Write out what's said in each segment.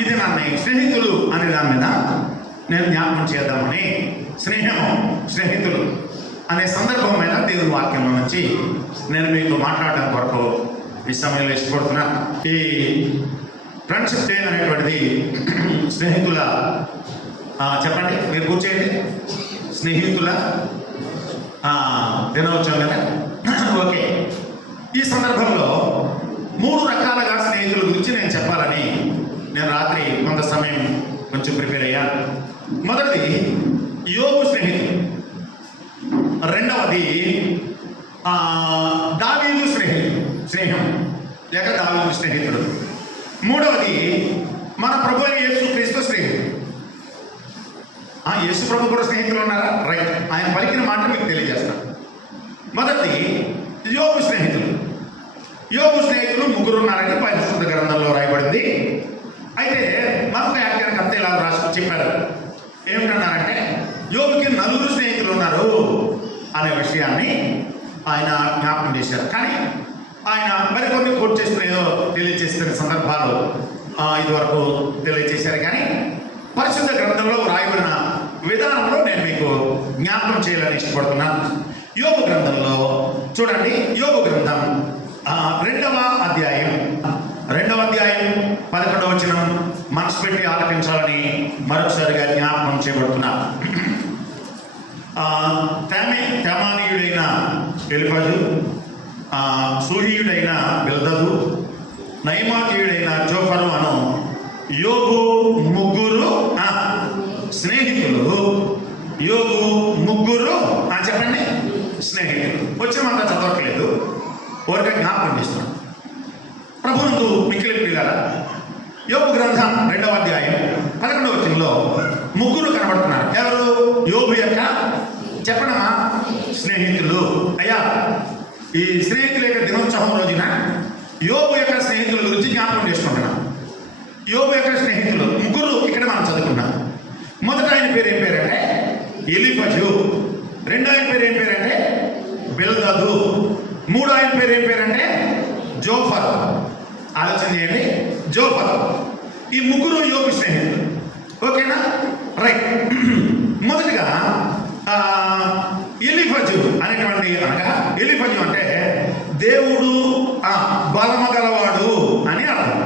ఇది నన్ను స్నేహితులు అనే దాని మీద నేను జ్ఞాపకం చేద్దామని స్నేహితులు అనే సందర్భం మీద దేవుని వాక్యం నుంచి నేను మీతో మాట్లాడడం కొరకు ఈ సమయంలో ఇష్టపడుతున్నా. ఈ ఫ్రెండ్షిప్ డే అనేటువంటిది స్నేహితుల చెప్పండి, మీరు కూర్చోండి, స్నేహితుల దినోత్సవం కదా. ఓకే, ఈ సందర్భంలో 3 రకాలుగా స్నేహితుల గురించి నేను చెప్పాలని నేను రాత్రి కొంత సమయం కొంచెం ప్రిపేర్ అయ్యాను. మొదటిది యోబు స్నేహితులు, రెండవది దావీదు స్నేహం లేక దావీదు స్నేహితుడు, మూడవది మన ప్రభు యేసుక్రీస్తు స్నేహితుడు. యేసు ప్రభు కూడా స్నేహితులు ఉన్నారా? రైట్, ఆయన పలికిన మాట మీకు తెలియజేస్తాను. మొదటిది యోబు స్నేహితులు. 3 ఉన్నారని పరిశుద్ధ గ్రంథంలో రాయబడింది. అయితే మరొక వ్యాఖ్యానం అంతా ఇలా రాసి చెప్పారు. ఏమిటన్నారంటే యోబుకి 4 స్నేహితులు ఉన్నారు అనే విషయాన్ని ఆయన జ్ఞాపకం చేశారు. కానీ ఆయన మరికొన్ని కోట్ చేస్తున్న తెలియజేస్తున్న సందర్భాలు ఇదివరకు తెలియజేశారు. కానీ పరిశుద్ధ గ్రంథంలో రాయబడిన విధానంలో నేను మీకు జ్ఞాపకం చేయాలని ఇష్టపడుతున్నాను. యోబు గ్రంథంలో చూడండి, యోబు గ్రంథం 2వ అధ్యాయం 11వ వచనం మనసు పెట్టి ఆలకించాలని మరొకసారిగా జ్ఞాపకం చేయబడుతున్నారు. తెమానీయుడైన ఎలిఫజు, సూహీయుడైన బిల్దదు, నయమాతీయుడైన జోఫరు అను యోబు 3 స్నేహితులు. యోబు 3 చెప్పండి స్నేహితులు. వచ్చినమంతా చదవట్లేదు, ఊరికే జ్ఞాపకం చేస్తున్నాం. ప్రభునందు మిక్కిలి ప్రియులారా, యోబు గ్రంథం 2వ అధ్యాయం 11వ వచనంలో 3 కనబడుతున్నారు. ఎవరు? యోబు యొక్క చెప్పడమా స్నేహితులు. అయ్యా, ఈ స్నేహితుల యొక్క దినోత్సవం రోజున యోబు యొక్క స్నేహితుల గురించి జ్ఞాపకం చేసుకుంటున్నాం. యోబు యొక్క స్నేహితులు 3 ఇక్కడ మనం చదువుకున్నాం. మొదట ఆయన పేరు ఏం పేరంటే ఎలీఫజు, రెండో ఆయన పేరు ఏం పేరంటే బిల్దదు, మూడో ఆయన పేరు ఏం పేరంటే జోఫర్. ఆలోచన చేయండి, జోఫర్. ఈ 3 యోబు స్నేహితులు. ఓకేనా? రైట్. మొదటిగా ఎలీఫజు అనేటువంటి ఎలీఫజు అంటే దేవుడు బలము గలవాడు అని అర్థం.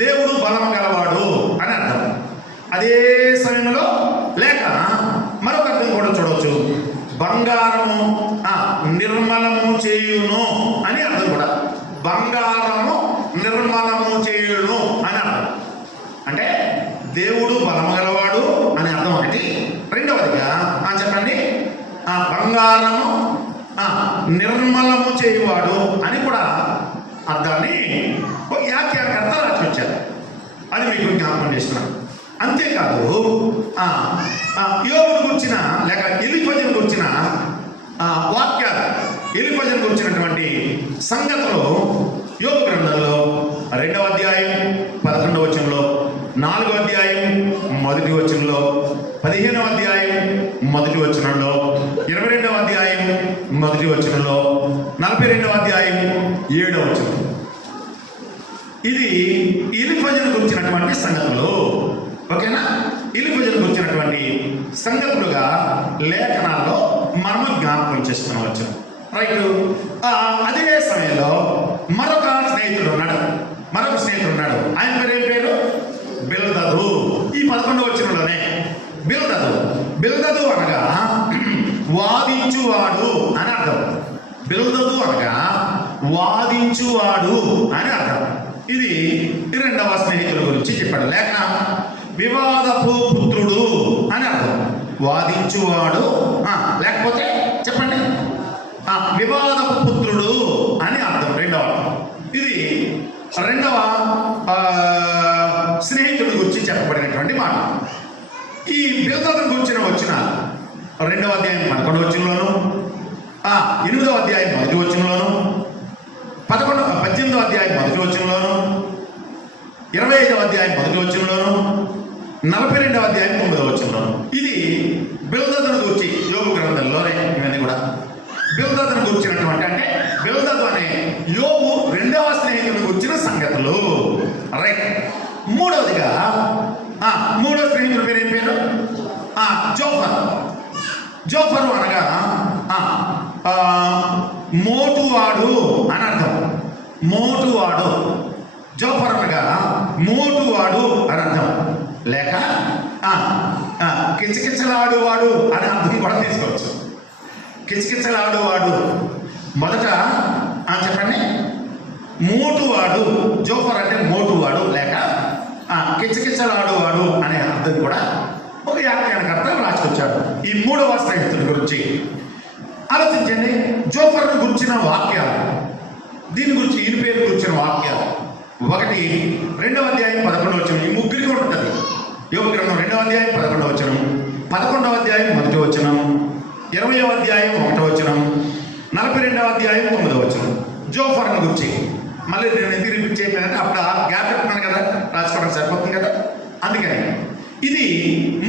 దేవుడు బలము గలవాడు అని అర్థం. అదే సమయంలో లేక మరొక అర్థం కూడా చూడవచ్చు, బంగారము నిర్మలము చేయును అని అర్థం కూడా. బంగారము నిర్మలము చేయును అని అర్థం. అంటే దేవుడు బలము గలవాడు అని అర్థం ఒకటి. రెండవదిగా చెప్పండి, బంగారము నిర్మలము చేయువాడు అని కూడా అర్థాన్ని వ్యాఖ్యానకర్త రాసి వచ్చారు. అది మీకు జ్ఞాపకం చేస్తున్నాను. అంతేకాదు యోబును గురించిన లేక ఎలీఫజును గురించిన వాక్యాలు, ఎలీఫజును గురించినటువంటి సంగతులు యోబు గ్రంథంలో 2వ అధ్యాయం 11వ వచనంలో, 4వ అధ్యాయం 1వ వచనంలో, 15వ అధ్యాయం 1వ వచనంలో, 22వ అధ్యాయం 1వ వచనంలో, 42వ అధ్యాయం 7వ వచనం. ఇది ఎలీఫజును గురించినటువంటి సంగతులు. ఓకేనా? ఎలీఫజును గురించినటువంటి సంగతులుగా లేఖనాల్లో మనము జ్ఞాపకం చేసుకోవచ్చు. రైట్. అదే సమయంలో మరొక స్నేహితుడు ఉన్నాడు. ఆయన పేరు ఏం పేరు? బిల్దదు. ఈ 11వ వచనంలోనే బిల్దదు అనగా వాదించువాడు అని అర్థం. బిల్దదు అనగా వాదించువాడు అని అర్థం. ఇది 2వ స్నేహితుల గురించి చెప్పాడు. లేక వివాదపు పుత్రుడు అని అర్థం. వాదించువాడు, లేకపోతే చెప్పండి వివాదపు పుత్రుడు అని అర్థం. 2వ ఇది 2వ స్నేహితుడి గురించి చెప్పబడినటువంటి మాట. ఈ బిల్దదును గురించిన వచ్చిన 2వ అధ్యాయం 11వ వచనంలోను, 8వ అధ్యాయం 1వ వచనంలోను, 18వ అధ్యాయం 1వ వచనంలోను, 25వ అధ్యాయం 1వ వచనంలోను, 42వ అధ్యాయం 9వ వచనంలోను. ఇది బిల్దదును గురించి యోబు గ్రంథంలోనే ఇవన్నీ కూడా బిల్దదును గురించినటువంటి, అంటే బిల్దదు అనే యోబు 2వ స్నేహితుని గురించిన సంగతులు. రైట్. మూడవదిగా మూడో స్నేహితుడి పేరు ఏం పేరు? జోఫర్. జోఫరు అనగా మోటువాడు అని అర్థం. మోటువాడు. జోఫర్ అనగా మోటువాడు అని అర్థం. లేక కిచకిచలాడువాడు అని అర్థం కూడా తీసుకోవచ్చు. కిచకిచలాడువాడు. మొదట చెప్పండి. మోటువాడు. జోఫర్ అంటే మోటువాడు లేక కిచకిచలాడువాడు అనే అర్థం కూడా ఒక వ్యాఖ్యానకర్త రాసుకొచ్చాడు ఈ మూడవ స్నేహితుడి గురించి. ఆలోచించండి. జోఫర్ను గురించిన వాక్యాలు, దీని గురించి ఈయన పేరు గురించిన వాక్యాలు 1 2వ అధ్యాయం 11వ వచనం. ఈ ముగ్గురికి ఉంటుంది. యోబు గ్రంథం 2వ అధ్యాయం 11వ వచనం, 11వ అధ్యాయం 1వ వచనం, 20వ అధ్యాయం 1వ వచనం, 42వ అధ్యాయం 9వ వచనం. జోఫర్ను గురించి మళ్ళీ నేను ఎందుకు రిపీట్ చేయలేదంటే అప్పుడు గ్యాప్ చెప్తున్నాను కదా, రాసుకోవడం సరిపోతుంది కదా. అందుకని ఇది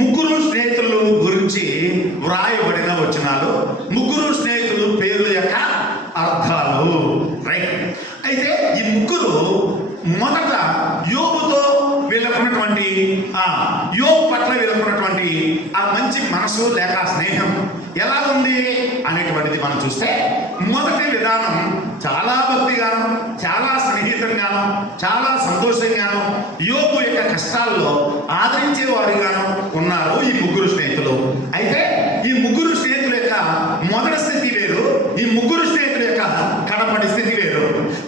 ముగ్గురు స్నేహితుల గురించి వ్రాయబడిన వచనాలు. ముగ్గురు స్నేహితులు పేర్ల యొక్క అర్థాలు. రైట్. అయితే ఈ ముగ్గురు మొదట యోబుతో వీళ్ళకున్నటువంటి యోబు పట్ల వీళ్ళకున్నటువంటి ఆ మంచి మనసు లేక స్నేహం ఎలా ఉంది అనేటువంటిది మనం చూస్తే మొదటి విధానం చాలా భక్తిగాను, చాలా స్నేహితంగాను, చాలా సంతోషంగాను, యోబు యొక్క కష్టాల్లో ఆదరించే వారిగాను ఉన్నారు ఈ ముగ్గురు స్నేహితులు. అయితే ఈ ముగ్గురు స్నేహితుల యొక్క మొదటి స్థితి వేరు, ఈ ముగ్గురు స్నేహితుల యొక్క కడపడి స్థితి వేరు.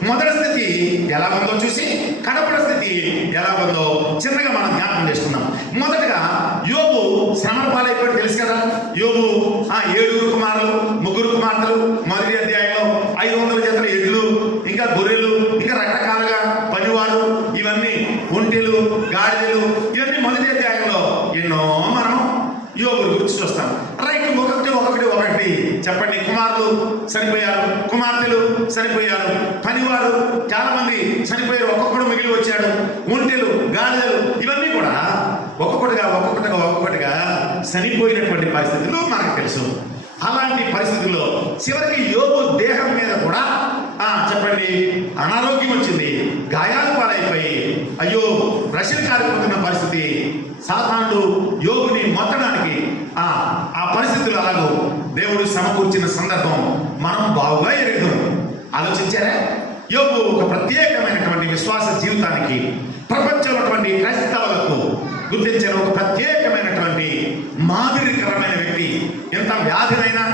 మొదటి స్థితి ఎలా ఉందో చూసి కడపడి స్థితి ఎలా ఉందో చిన్నగా మనం జ్ఞాపకం చేసుకున్నాం. మొదటగా యోబు శ్రమల పాలైపోయి తెలుసు కదా. యోబు 7 కుమారులు, 3 కుమార్తెలు. మొదటి అధ్యాయంలో 500 జతల ఎడ్లు, ఇంకా గొర్రెలు, ఇంకా రకరకాలుగా పనివారు, ఇవన్నీ ఒంటెలు, గాడిదలు, ఇవన్నీ మొదటి అధ్యాయంలో ఎన్నో మనం యోబు గురించి చూస్తాం. రైట్. ఒకటి చెప్పండి. కుమారులు చనిపోయారు, కుమార్తెలు చనిపోయారు, పనివారు చాలా మంది చనిపోయారు, ఒక్కొక్కడు మిగిలి వచ్చాడు, ఒంటెలు, గాడిదలు, ఇవన్నీ కూడా ఒక్కొక్కటిగా చనిపోయినటువంటి పరిస్థితులు మనకు తెలుసు. అలాంటి పరిస్థితుల్లో చివరికి యోబు దేహం మీద కూడా చెప్పండి అనారోగ్యం వచ్చింది, గాయాలు పాలైపోయి అయ్యో రషలు కారిపోతున్న పరిస్థితి. సాతానుడు యోబుని మొత్తడానికి ఆ పరిస్థితులు అలాగూ దేవుడు సమకూర్చిన సందర్భం మనం బాగుగా ఎరుగుతాం. ఆలోచించారా? యోబు ఒక ప్రత్యేకమైనటువంటి విశ్వాస జీవితానికి ప్రపంచంలో క్రైస్తవులకు గుర్తించిన ఒక ప్రత్యేకమైనటువంటి మాదిరికరమైన వ్యక్తి. ఎంత వ్యాధి అయినా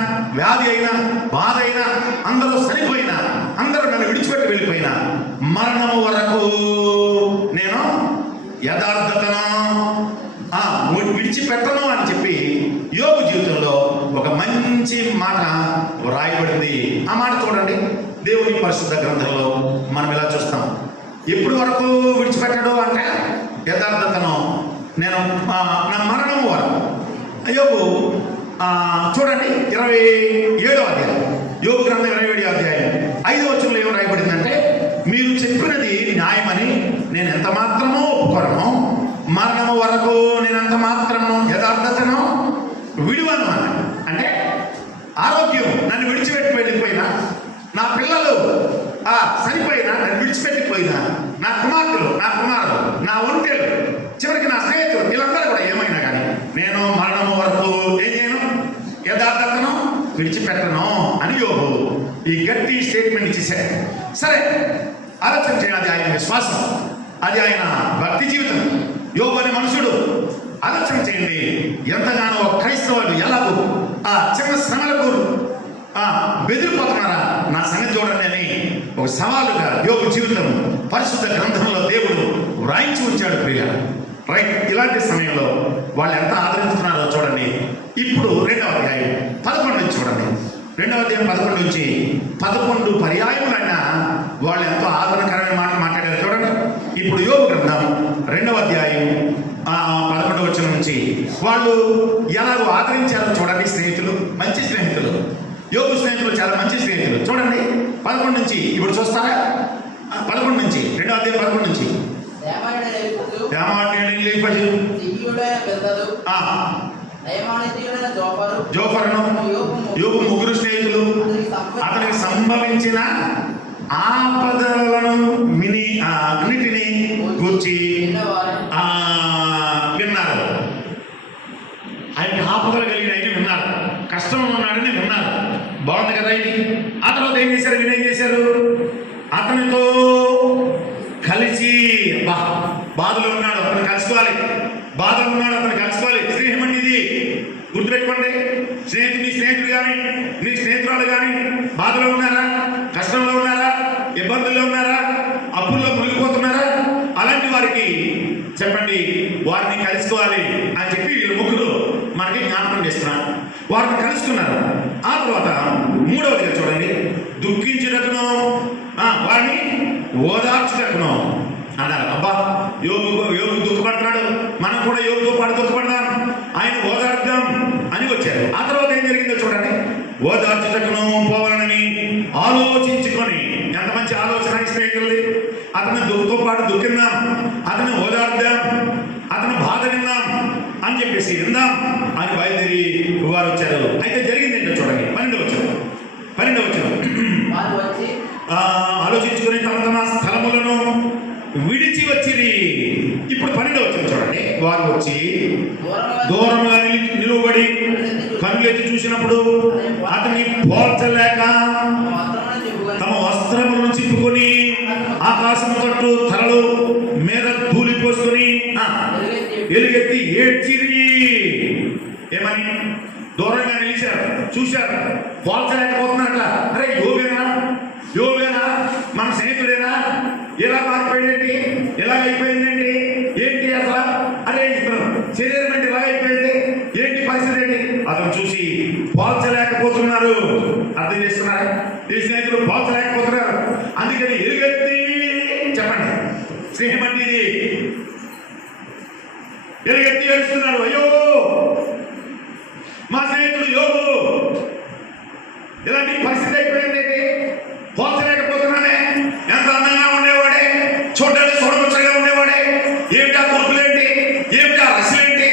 బాధ అయినా, అందరూ చనిపోయినా, అందరూ నన్ను విడిచిపెట్టి వెళ్ళిపోయినా, మరణం వరకు నేను యథార్థతను విడిచిపెట్టను అని చెప్పి యోబు జీవితంలో ఒక మంచి మాట వ్రాయబడింది. ఆ మాట చూడండి దేవుని పరిశుద్ధ గ్రంథంలో మనం ఇలా చూస్తాం. ఎప్పుడు వరకు విడిచిపెట్టడు అంటే యథార్థతను నేను నా మరణం వరకు. యోబు చూడండి 27వ అధ్యాయం, యోబు గ్రంథం 27వ అధ్యాయం 5వ వచనంలో ఏం రాయబడిందంటే, మీరు చెప్పినది న్యాయమని నేను ఎంత మాత్రమో ఒప్పుకోను, మరణము వరకు నేను అంత మాత్రము యథార్థతను విడువను అన్నాడు. అంటే ఆరోగ్యం నన్ను విడిచిపెట్టి వెళ్ళిపోయినా, నా పిల్లలు చనిపోయినా, నన్ను విడిచిపెట్టిపోయినా, నా కుమార్తెలు, నా కుమారులు, నా ఒంటెలు, చివరికి నా స్నేహితులు, వీళ్ళందరూ కూడా ఏమైనా కానీ నేను మరణము వరకు ఏం చేయను, యథార్థతను విడిచిపెట్టను అని యోబు ఈ గట్టి స్టేట్మెంట్ ఇచ్చేసాడు. సరే, ఆలోచన చేయండి. అది ఆయన విశ్వాసం, అది ఆయన భక్తి జీవితం. యోబు అనే మనుషుడు ఆలోచన చేయండి. ఎంతగానో క్రైస్తవులు ఎలాగో చిన్న శ్రమలకు బెదిరిపోతున్నారా, నా సంగతి చూడండి అని ఒక సవాలుగా యోబు జీవితం పరిశుద్ధ గ్రంథంలో దేవుడు వ్రాయించి ఉంచాడు ప్రియ. రైట్. ఇలాంటి సమయంలో వాళ్ళు ఎంత ఆదరిస్తున్నారో చూడండి. ఇప్పుడు 2వ అధ్యాయం 11 నుంచి చూడండి. 2వ అధ్యాయం 11 నుంచి 11 పర్యాయములైనా వాళ్ళు ఎంతో ఆదరణకరమైన మాట మాట్లాడారు చూడండి. ఇప్పుడు యోబు గ్రంథం 2వ అధ్యాయం 11వ వచనం నుంచి వాళ్ళు ఎలాగో ఆదరించారో చూడండి. స్నేహితులు, మంచి స్నేహితులు, యోబు స్నేహితులు చాలా మంచి స్నేహితులు. చూడండి 11 నుంచి ఇప్పుడు చూస్తారా? 11 నుంచి 2వ అధ్యాయం 11 నుంచి జోఫరును యోబు ముగ్గురు స్నేహితులు అతనికి సంభవించిన ఆపదలను విని అన్నిటినీ గూర్చి విన్నారు. ఆయన ఆపదలు కలిగిన ఆయన విన్నారు, కష్టం ఉన్నాడని విన్నారు. బాగుంది కదా ఇది. ఆ తర్వాత ఏం చేశారు? వీళ్ళు ఏం చేశారు? అతనితో కలిసి బాధలో ఉన్నాడు, అతను కలుసుకోవాలి. బాధలో ఉన్నాడు, అతను కలుసుకోవాలి. స్నేహం అండి ఇది, గుర్తుపెట్టుకోండి. నీ స్నేహితుడు కానీ నీ స్నేహితురాలు కానీ బాధలో ఉన్నారా, కష్టంలో ఉన్నారా, ఇబ్బందుల్లో ఉన్నారా, అప్పుల్లో మునిగిపోతున్నారా? అలాంటి వారికి చెప్పండి, వారిని కలుసుకోవాలి అని చెప్పి వీళ్ళు ముగ్గురు మనకి జ్ఞాపకం చేస్తున్నారు. వారిని కలుసుకున్నారు. ఆ తర్వాత మూడవదిగా చూడండి, దుఃఖించుటకును వారిని ఓదార్చుటకును అన్నారు. అబ్బా, యోగు దుఃఖపడుతున్నాడు, మనం కూడా యోగుతో పాటు దుఃఖపడదాం, ఆయన ఓదార్దాం అని వచ్చారు. ఆ తర్వాత ఏం జరిగిందో చూడండి, ఓదార్చుటకును పోవాలని ఆలోచించుకొని, ఎంత మంచి ఆలోచన స్నేహితులది. అతను దుఃఖంతో పాటు దుఃఖిందాం, అతను ఓదార్దాం, అతను బాధ విందాం అని చెప్పేసి విందాం అని బయలుదేరి వారు వచ్చారు. అయితే జరిగింది ఏంటో చూడండి, 12వ వచనం. ఆలోచించుకుని తమ తమ స్థలములను విడిచి వచ్చిరి. ఇప్పుడు 12వ వచనం చూడండి. వారు వచ్చి దూరంగా నిలువబడి కన్నులెత్తి చూసినప్పుడు అతన్ని పోల్చలేక తమ వస్త్రములను చింపుకొని ఆకాశం తట్టు తలలు మీద ధూళి పోసుకొని ఎలుగెత్తి ఏడ్చిరి. ఏమని? దూరంగా నిలిచారు, చూశారు, పోల్చలేకపోతున్నారట. అరే యోగేనా మన స్నేహితుడేనా? ఎలా మారిపోయిందండి, ఎలా అయిపోయిందండి, ఏంటి అసలు? అరే శరీరం అంటే ఎలా అయిపోయింది, ఏంటి పరిస్థితి ఏంటి? అతను చూసి పోల్చలేకపోతున్నారు. అర్థం చేస్తున్నారా? ఈ స్నేహితులు పోల్చలేకపోతున్నారు. అందుకని ఎలుగెత్తి చెప్పండి, స్నేహం అంటే ఇది. ఎలుగెత్తి ఏడుస్తున్నారు, అయ్యో మా స్నేహితుడు యోగు ఇలాంటి పరిస్థితి అయిపోయిందండి, పోల్చలేకపోతున్నానే. ఎంత అందంగా ఉండేవాడే, చూడడానికి చూడముచ్చగా ఉండేవాడే, ఏమిటి ఆ కూర్పులేంటి, ఏమిటి ఆ రసిలేంటి,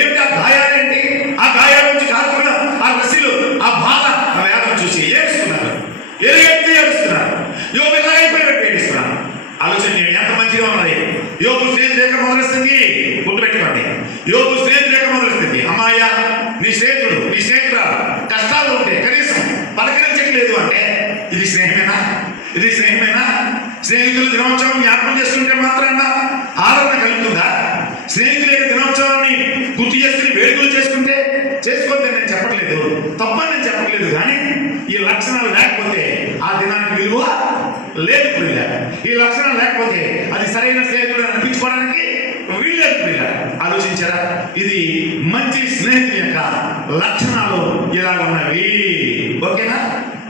ఏమిటి ఆ గాయాలేంటి, ఆ గాయాల నుంచి కాకుండా ఆ రసిలు, ఆ బాధ, ఆ వేదన చూసి ఏడుస్తున్నారు, ఎలుగెత్తి ఏడుస్తున్నారు. యోగు ఇలా అయిపోయినట్టు ఏడుస్తున్నారు. ఆలోచన ఎంత మంచిగా ఉన్నది. యోగు స్నేహితులేక మొదలొస్తుంది, గుర్తుపెట్టుకోండి. యోగు స్నేహితులేక మొదలొస్తుంది. అమ్మాయ్య, నీ స్నేహితుడు నీ స్నేహితురాలు కష్టాలు ఉంటే కనీసం పలకరించట్లేదు అంటే ఇది స్నేహమేనా? ఇది స్నేహమేనా? స్నేహితులు దినోత్సవం జ్ఞాపకం చేసుకుంటే మాత్రాన ఆదరణ కలుగుతుందా? స్నేహితుల యొక్క దినోత్సవాన్ని గుర్తు చేసుకుని వేడుకలు చేసుకోవద్దని నేను చెప్పట్లేదు, తప్పని నేను చెప్పట్లేదు. కానీ ఈ లక్షణాలు లేకపోతే ఆ దినానికి విలువ లేదు ప్రియుల. ఈ లక్షణాలు లేకపోతే అది సరైన స్నేహితుడు అనిపించుకోవడానికి వీళ్ళేది ప్రియుల. ఆలోచించారా? ఇది మంచి స్నేహితుల యొక్క లక్షణాలు ఇలా ఉన్నవి. ఓకేనా?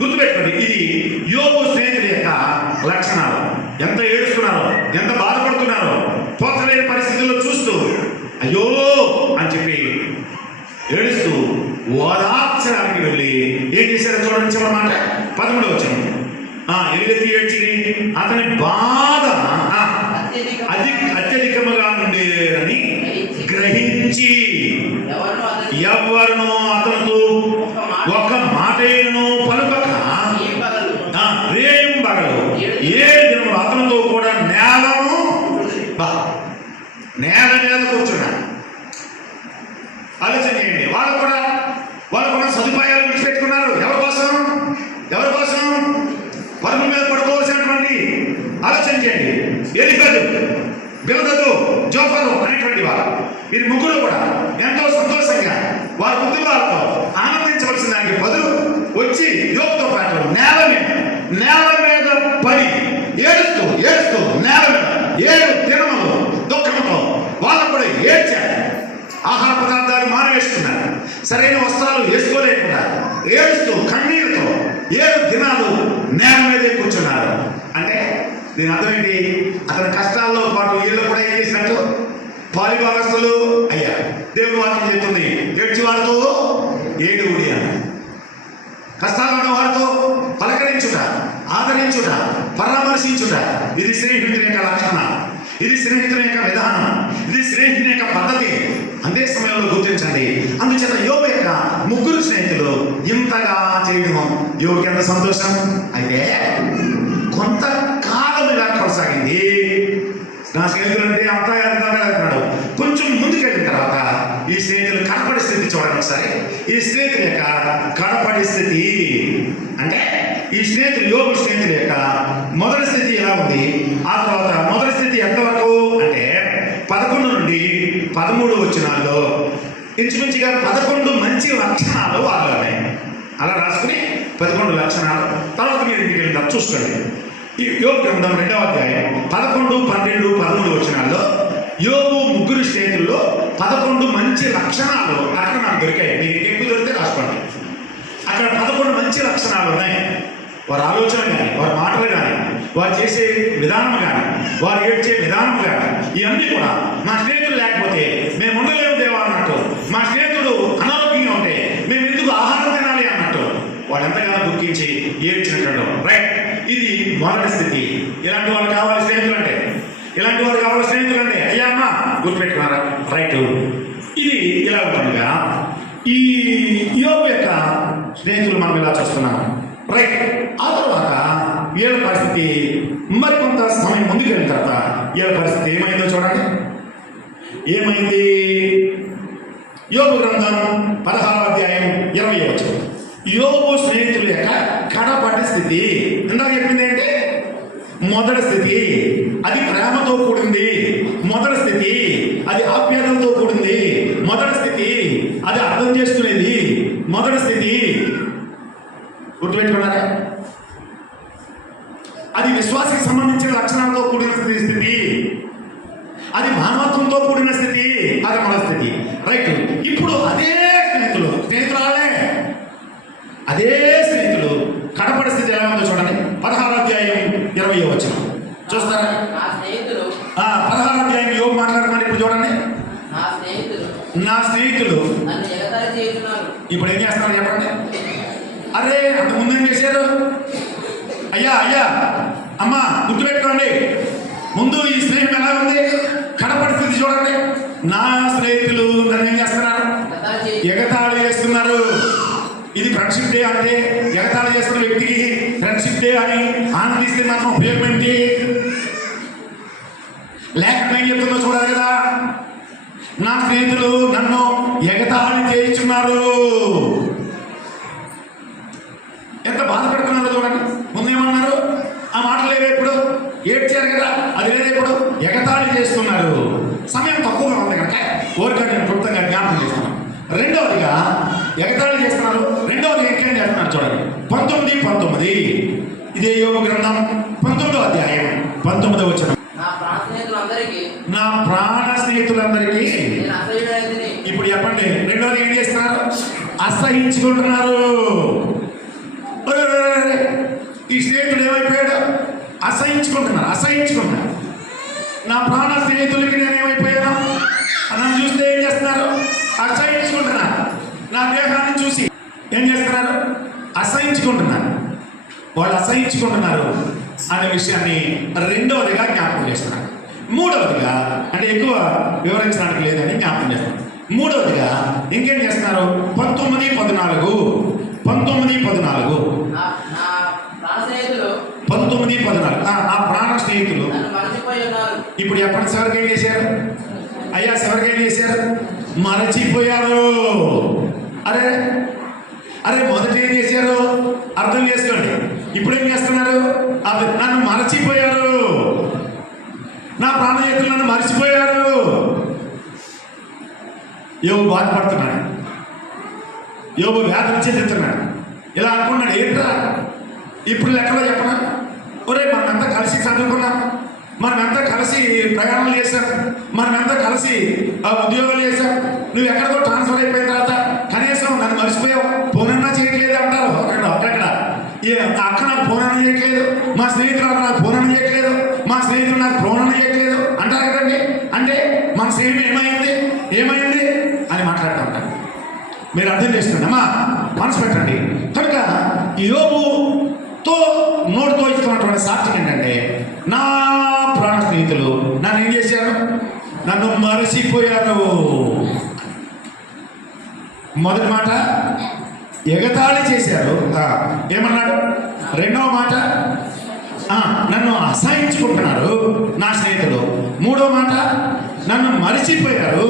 గుర్తుపెట్టుకోండి, ఇది యోగు స్నేహితుల యొక్క లక్షణాలు. ఎంత ఏడుస్తున్నారో, ఎంత బాధపడుతున్నారో పోతలేని పరిస్థితుల్లో చూస్తూ అయ్యో అని చెప్పి ఏడుస్తూ ఓదార్చడానికి వెళ్ళి ఏం చేశారో చూడండి. చెప్పమాట 13వ వచనం. ఎలుగెత్తి ఏడ్చి అతని బాధ అత్యధికముగా ఉండేదని గ్రహించి ఎవరునో అతనితో ఒక మాటను పలుకక రేయింబగలు 7 దినములు అతనితో కూడా నేల మీద కూర్చున్నాడు. ఆలోచన చేయండి. వాళ్ళు కూడా సదుపాయాలు విడిచిపెట్టుకున్నారు. ఎవరి కోసం? పరుపు మీద పడుకోవాల్సినటువంటి ఆలోచన చేయండి. ఎలిఫజు, బిల్దదు, జోఫరు అనేటువంటి వారు వీరి ముగ్గురు కూడా ఎంతో సంతోషంగా వారి కుటుంబాలతో ఆనందించవలసిన దానికి బదులు వచ్చి యోగుతో పాటు నేల మీద పడి ఏడుస్తూ నేల మీద 7 దినములు దుఃఖంతో వాళ్ళు కూడా ఏడ్చారు. ఆహార పదార్థాలు మానవేసుకున్నారు, సరైన వస్త్రాలు వేసుకోలేకుండా ఏడుస్తూ కన్నీరుతో 7 దినాలు నేల మీదే కూర్చున్నారు. అంటే దీని అర్థం ఏంటి? అతని కష్టాల్లో పాటు వీళ్ళు కూడా ఏం చేసినట్టు పాలిభాగస్తులు అయ్యారు. దేవుని వాక్యం చెప్తుంది, ఏడ్చి వారితో ఏడుగుడి అని. కష్టాలు ఉన్న వారితో పలకరించుట, ఆదరించుట, పరామర్శించుట ఇది స్నేహితుని యొక్క లక్షణం, ఇది స్నేహితుని యొక్క విధానం, ఇది స్నేహితుని యొక్క పద్ధతి. అదే సమయంలో గుర్తించండి. అందుచేత యోగు యొక్క ముగ్గురు స్నేహితులు ఇంతగా చేయడం యోగుకి ఎంత సంతోషం. అయితే కొంతకాలం ఇలా కొనసాగింది. నా స్నేహితులు అంటే అంతా అంటున్నాడు. కొంచెం ముందుకెళ్ళిన తర్వాత ఈ స్నేహితులు కనపడి స్థితి చూడండి ఒకసారి. ఈ స్నేహితుల యొక్క కనపడి స్థితి అంటే ఈ స్నేహితులు యోబు స్నేహితుల యొక్క మొదటి స్థితి ఎలా ఉంది, ఆ తర్వాత మొదటి స్థితి ఎంతవరకు అంటే 11 నుండి 13 వచనాల్లో ఇంచుమించుగా 11 మంచి లక్షణాలు వాళ్ళు ఉన్నాయి. అలా రాసుకుని 11 లక్షణాలు తర్వాత మీరు ఇంటికి వెళ్ళిన చూసుకోండి. ఈ యోబు గ్రంథం 2వ అధ్యాయం 11, 12, 13 వచనాల్లో యోబు ముగ్గురు స్నేహితుల్లో 11 మంచి లక్షణాలు అక్కడ నాకు దొరికాయి. మీకు ఎక్కువ దొరికితే రాసుకోండి. అక్కడ 11 మంచి లక్షణాలు ఉన్నాయి. వారి ఆలోచన కానీ, వారి మాటలు కానీ, వారు చేసే విధానం కానీ, వారు ఏడ్చే విధానం కానీ, ఇవన్నీ కూడా మా స్నేహితులు లేకపోతే మేము ఉండలేము దేవా అన్నట్టు, మా స్నేహితుడు అనారోగ్యంగా ఉంటే మేము ఎందుకు ఆహారం తినాలి అన్నట్టు వాళ్ళు ఎంతగానో దుఃఖించి ఏడ్చినట్టు. రైట్, ఇది మొదటి స్థితి. ఇలాంటి వాళ్ళు కావాలి స్నేహితులు అంటే, ఇలాంటి వారు కావాలి స్నేహితులు అంటే. అయ్యా అమ్మ గుర్తుపెట్టుకున్నారా? రైట్, ఇది ఇలా ఉంటుందిగా. ఈ యోబు యొక్క స్నేహితులు మనం ఇలా చూస్తున్నాం. రైట్, ఆ తర్వాత వీళ్ళ పరిస్థితి మరికొంత సమయం ముందుకు వెళ్ళిన తర్వాత వీళ్ళ పరిస్థితి ఏమైందో చూడండి. ఏమైంది? యోబు గ్రంథం 16వ అధ్యాయం 20వ వచనం. యోబు స్నేహితుల యొక్క కడపటి స్థితి. ఇందాక చెప్పింది ఏంటి? మొదటి స్థితి అది ప్రేమతో కూడింది. మొదటి స్థితి అది ఆప్యాయతలతో కూడింది. మొదటి స్థితి అది అర్థం చేసుకునేది. మొదటి స్థితి గుర్తుపెట్టుకున్నారా? అది విశ్వాసకి సంబంధించిన లక్షణాలతో కూడిన స్థితి. అది మానవత్వంతో కూడిన స్థితి. అది మన స్థితి. రైట్, ఇప్పుడు అదే స్నేహితురాలే అదే స్నేహితులు కడపడి స్థితి ఎలా ఉందో చూడండి. 16వ అధ్యాయం 20వ వచనం చూస్తారా? 16వ అధ్యాయం యోబు మాట్లాడుతున్నారు. ఇప్పుడు చూడండి. నా స్నేహితులు ఇప్పుడు ఏం చేస్తున్నారు చెప్పండి. అరే అంత ముందు ఏం చేశారు? అయ్యా అయ్యా అమ్మ గుర్తుపెట్టుకోండి. ముందు ఈ స్నేహం ఎలా ఉంది? కడపడి స్థితి చూడండి. నా స్నేహితులు నన్ను ఏం చేస్తున్నారు? ఎగతాళి చేస్తున్నారు. ఇది ఫ్రెండ్షిప్ డే అంటే ఎగతాళి చేస్తున్న వ్యక్తికి ఫ్రెండ్షిప్ డే అని ఆనందిస్తే మనం ఉపయోగం ఏంటి? లేఖనం ఏం చెప్తుందో చూడాలి కదా. నా స్నేహితులు నన్ను ఎగతాళి చేయించున్నారు. ఎంత బాధపడుతున్నారో చూడండి. ముందేమన్నారు? ఆ మాటలు లేవు. ఇప్పుడు ఏడ్చారు కదా, అది లేదు. ఇప్పుడు ఎగతాళి చేస్తున్నారు. సమయం తక్కువగా ఉంది కనుక ఓరిక నేను క్లుప్తంగా జ్ఞాపకం చేస్తున్నాను. రెండవదిగా ఎగతాళి చేస్తున్నారు. రెండవది ఇంకేం చేస్తున్నారు చూడండి. 19 ఇదే యోబు గ్రంథం 19వ అధ్యాయం 19వ వచనం. నా ప్రాణ స్నేహితులందరికీ ఇప్పుడు చెప్పండి. రెండవది ఏం చేస్తున్నారు? అసహించుకుంటున్నారు. ఈ స్నేహితుడు ఏమైపోయాడు? అసహించుకుంటున్నారు. నా ప్రాణ స్నేహితులకి నేను ఏమైపోయాను? నన్ను చూస్తే ఏం చేస్తున్నారు? అసహించుకుంటున్నారు. నా దేహాన్ని చూసి ఏం చేస్తున్నారు? అసహించుకుంటున్నారు. వాళ్ళు అసహించుకుంటున్నారు అనే విషయాన్ని రెండవదిగా జ్ఞాపకం చేస్తున్నారు. మూడవదిగా అంటే ఎక్కువ వివరించడానికి లేదని జ్ఞాపకం చేస్తున్నారు. మూడవదిగా ఇంకేం చేస్తున్నారు? 19:14 నా ప్రాణ స్నేహితులు ఇప్పుడు ఎప్పటి చివరికి ఏం చేశారు? అయ్యా చివరికి ఏం చేశారు? మరచిపోయారు. అరే అరే మొదట ఏం చేశారు? అర్థం చేసుకోండి. ఇప్పుడు ఏం చేస్తున్నారు? నన్ను మరచిపోయారు. నా ప్రాణ స్నేహితులు నన్ను మరచిపోయారు. యోబు బాధపడుతున్నాడు. యోబు వేదన చెందుతున్నాడు. ఇలా అనుకున్నాడు, ఏంట్రా ఇప్పుడు లెక్కలో చెప్పనా? ఒరే మనమంతా కలిసి చదువుకున్నాం, మనమంతా కలిసి ప్రయాణాలు చేశాం, మనమంతా కలిసి ఉద్యోగాలు చేశాం. నువ్వు ఎక్కడికో ట్రాన్స్ఫర్ అయిపోయిన తర్వాత కనీసం నన్ను మర్చిపోయావు, ఫోనన్నా చేయట్లేదు అంటారు అక్కడక్కడ. అక్క నాకు ఫోనన్నా చేయట్లేదు, మా స్నేహితులు నాకు ఫోనన్నా చేయట్లేదు, మా స్నేహితులు నాకు ఫోనన్నా చేయట్లేదు అంటారు కదండి. అంటే మన స్నేహితులు ఏమైంది అని మాట్లాడుతూ ఉంటారు. మీరు అర్థం చేసుకోండి అమ్మా, మనసు పెట్టండి. కనుక యోబుతో నోటితో ఇస్తున్నటువంటి సాక్ష్యం ఏంటంటే, నా ప్రాణ స్నేహితులు నన్ను ఏం చేశారు? నన్ను మరచిపోయారు. మొదటి మాట ఎగతాళి చేశారు. ఏమన్నాడు? రెండవ మాట నన్ను అసహించుకుంటున్నారు నా స్నేహితులు. మూడో మాట, నన్ను మరిచిపోయారు.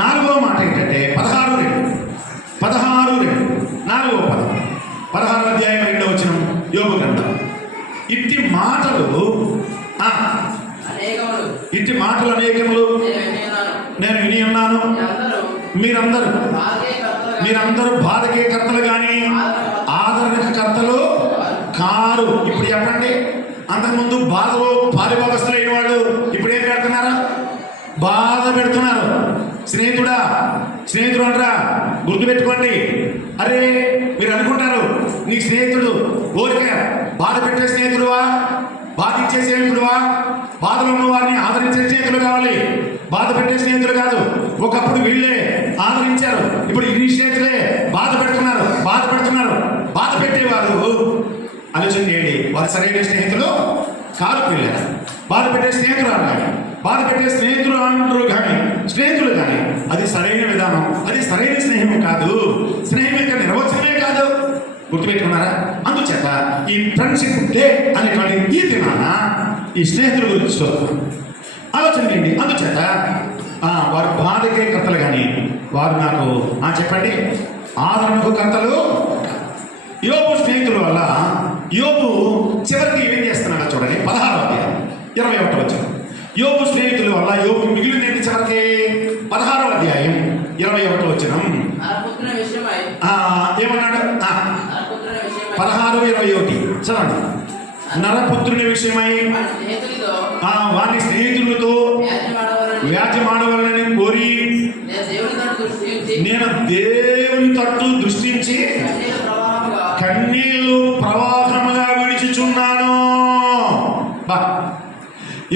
నాలుగో మాట ఏంటంటే 16:2 నాలుగో పదం 16వ అధ్యాయం 2వ వచనం యోబు గ్రంథం. ఇట్టి మాటలు అనేకములు నేను విని ఉన్నాను. మీరందరూ బాధకే కర్తలు కానీ ఆదరణకు కర్తలు కారు. ఇప్పుడు చెప్పండి, అంతకుముందు బాధలో పారిభాగస్తులైన వాళ్ళు ఇప్పుడు ఏం పెడుతున్నారు? బాధ పెడుతున్నారు. స్నేహితుడు అంటారా? గుర్తుపెట్టుకోండి. అరే, మీరు అనుకుంటారు నీ స్నేహితుడు ఊరికే బాధ పెట్టే స్నేహితుడువా, బాధించే స్నేహితుడువా? బాధలో ఉన్న వారిని ఆదరించే స్నేహితులు కావాలి, బాధ పెట్టే స్నేహితులు కాదు. ఒకప్పుడు వీళ్ళే ఆదరించారు, ఇప్పుడు ఈ స్నేహితులే బాధ పెడుతున్నారు. బాధ పెట్టేవారు ఆలోచన చేయండి, వారు సరైన స్నేహితులు కాదు. పిల్లలు బాధ పెట్టే స్నేహితులు కానీ, బాధ పెట్టే స్నేహితులు అంటారు కానీ, స్నేహితులు కానీ అది సరైన విధానం, అది సరైన స్నేహమే కాదు. స్నేహం యొక్క నిర్వచనమే కాదు. గుర్తుపెట్టుకున్నారా? అందుచేత ఈ ఫ్రెండ్షిప్ డే అనేటువంటి ఈ దినాన ఈ స్నేహితుల గురించి చూస్తున్నాం. ఆలోచన చేయండి. అందుచేత వారు బాధకే కర్తలు కానీ వారు నాకు చెప్పండి ఆదరణకు కర్తలు. యోబు స్నేహితుల వల్ల యోబు చివరికి ఏం చేస్తున్నాడో చూడండి. 16వ అధ్యాయం 21వ వచనం. యోబు స్నేహితుల వల్ల యోబు మిగిలిన చివరికి 16వ అధ్యాయం 21వ వచనం ఏమన్నాడు? 16:21 చదవండి. నరపుత్రుని విషయమై వారి స్నేహితులతో వ్యాజ్యమాడవాలని కోరి నేను దేవుని తట్టు దృష్టించి కన్నీళ్లు ప్రవాహముగా విడిచుచున్నాను.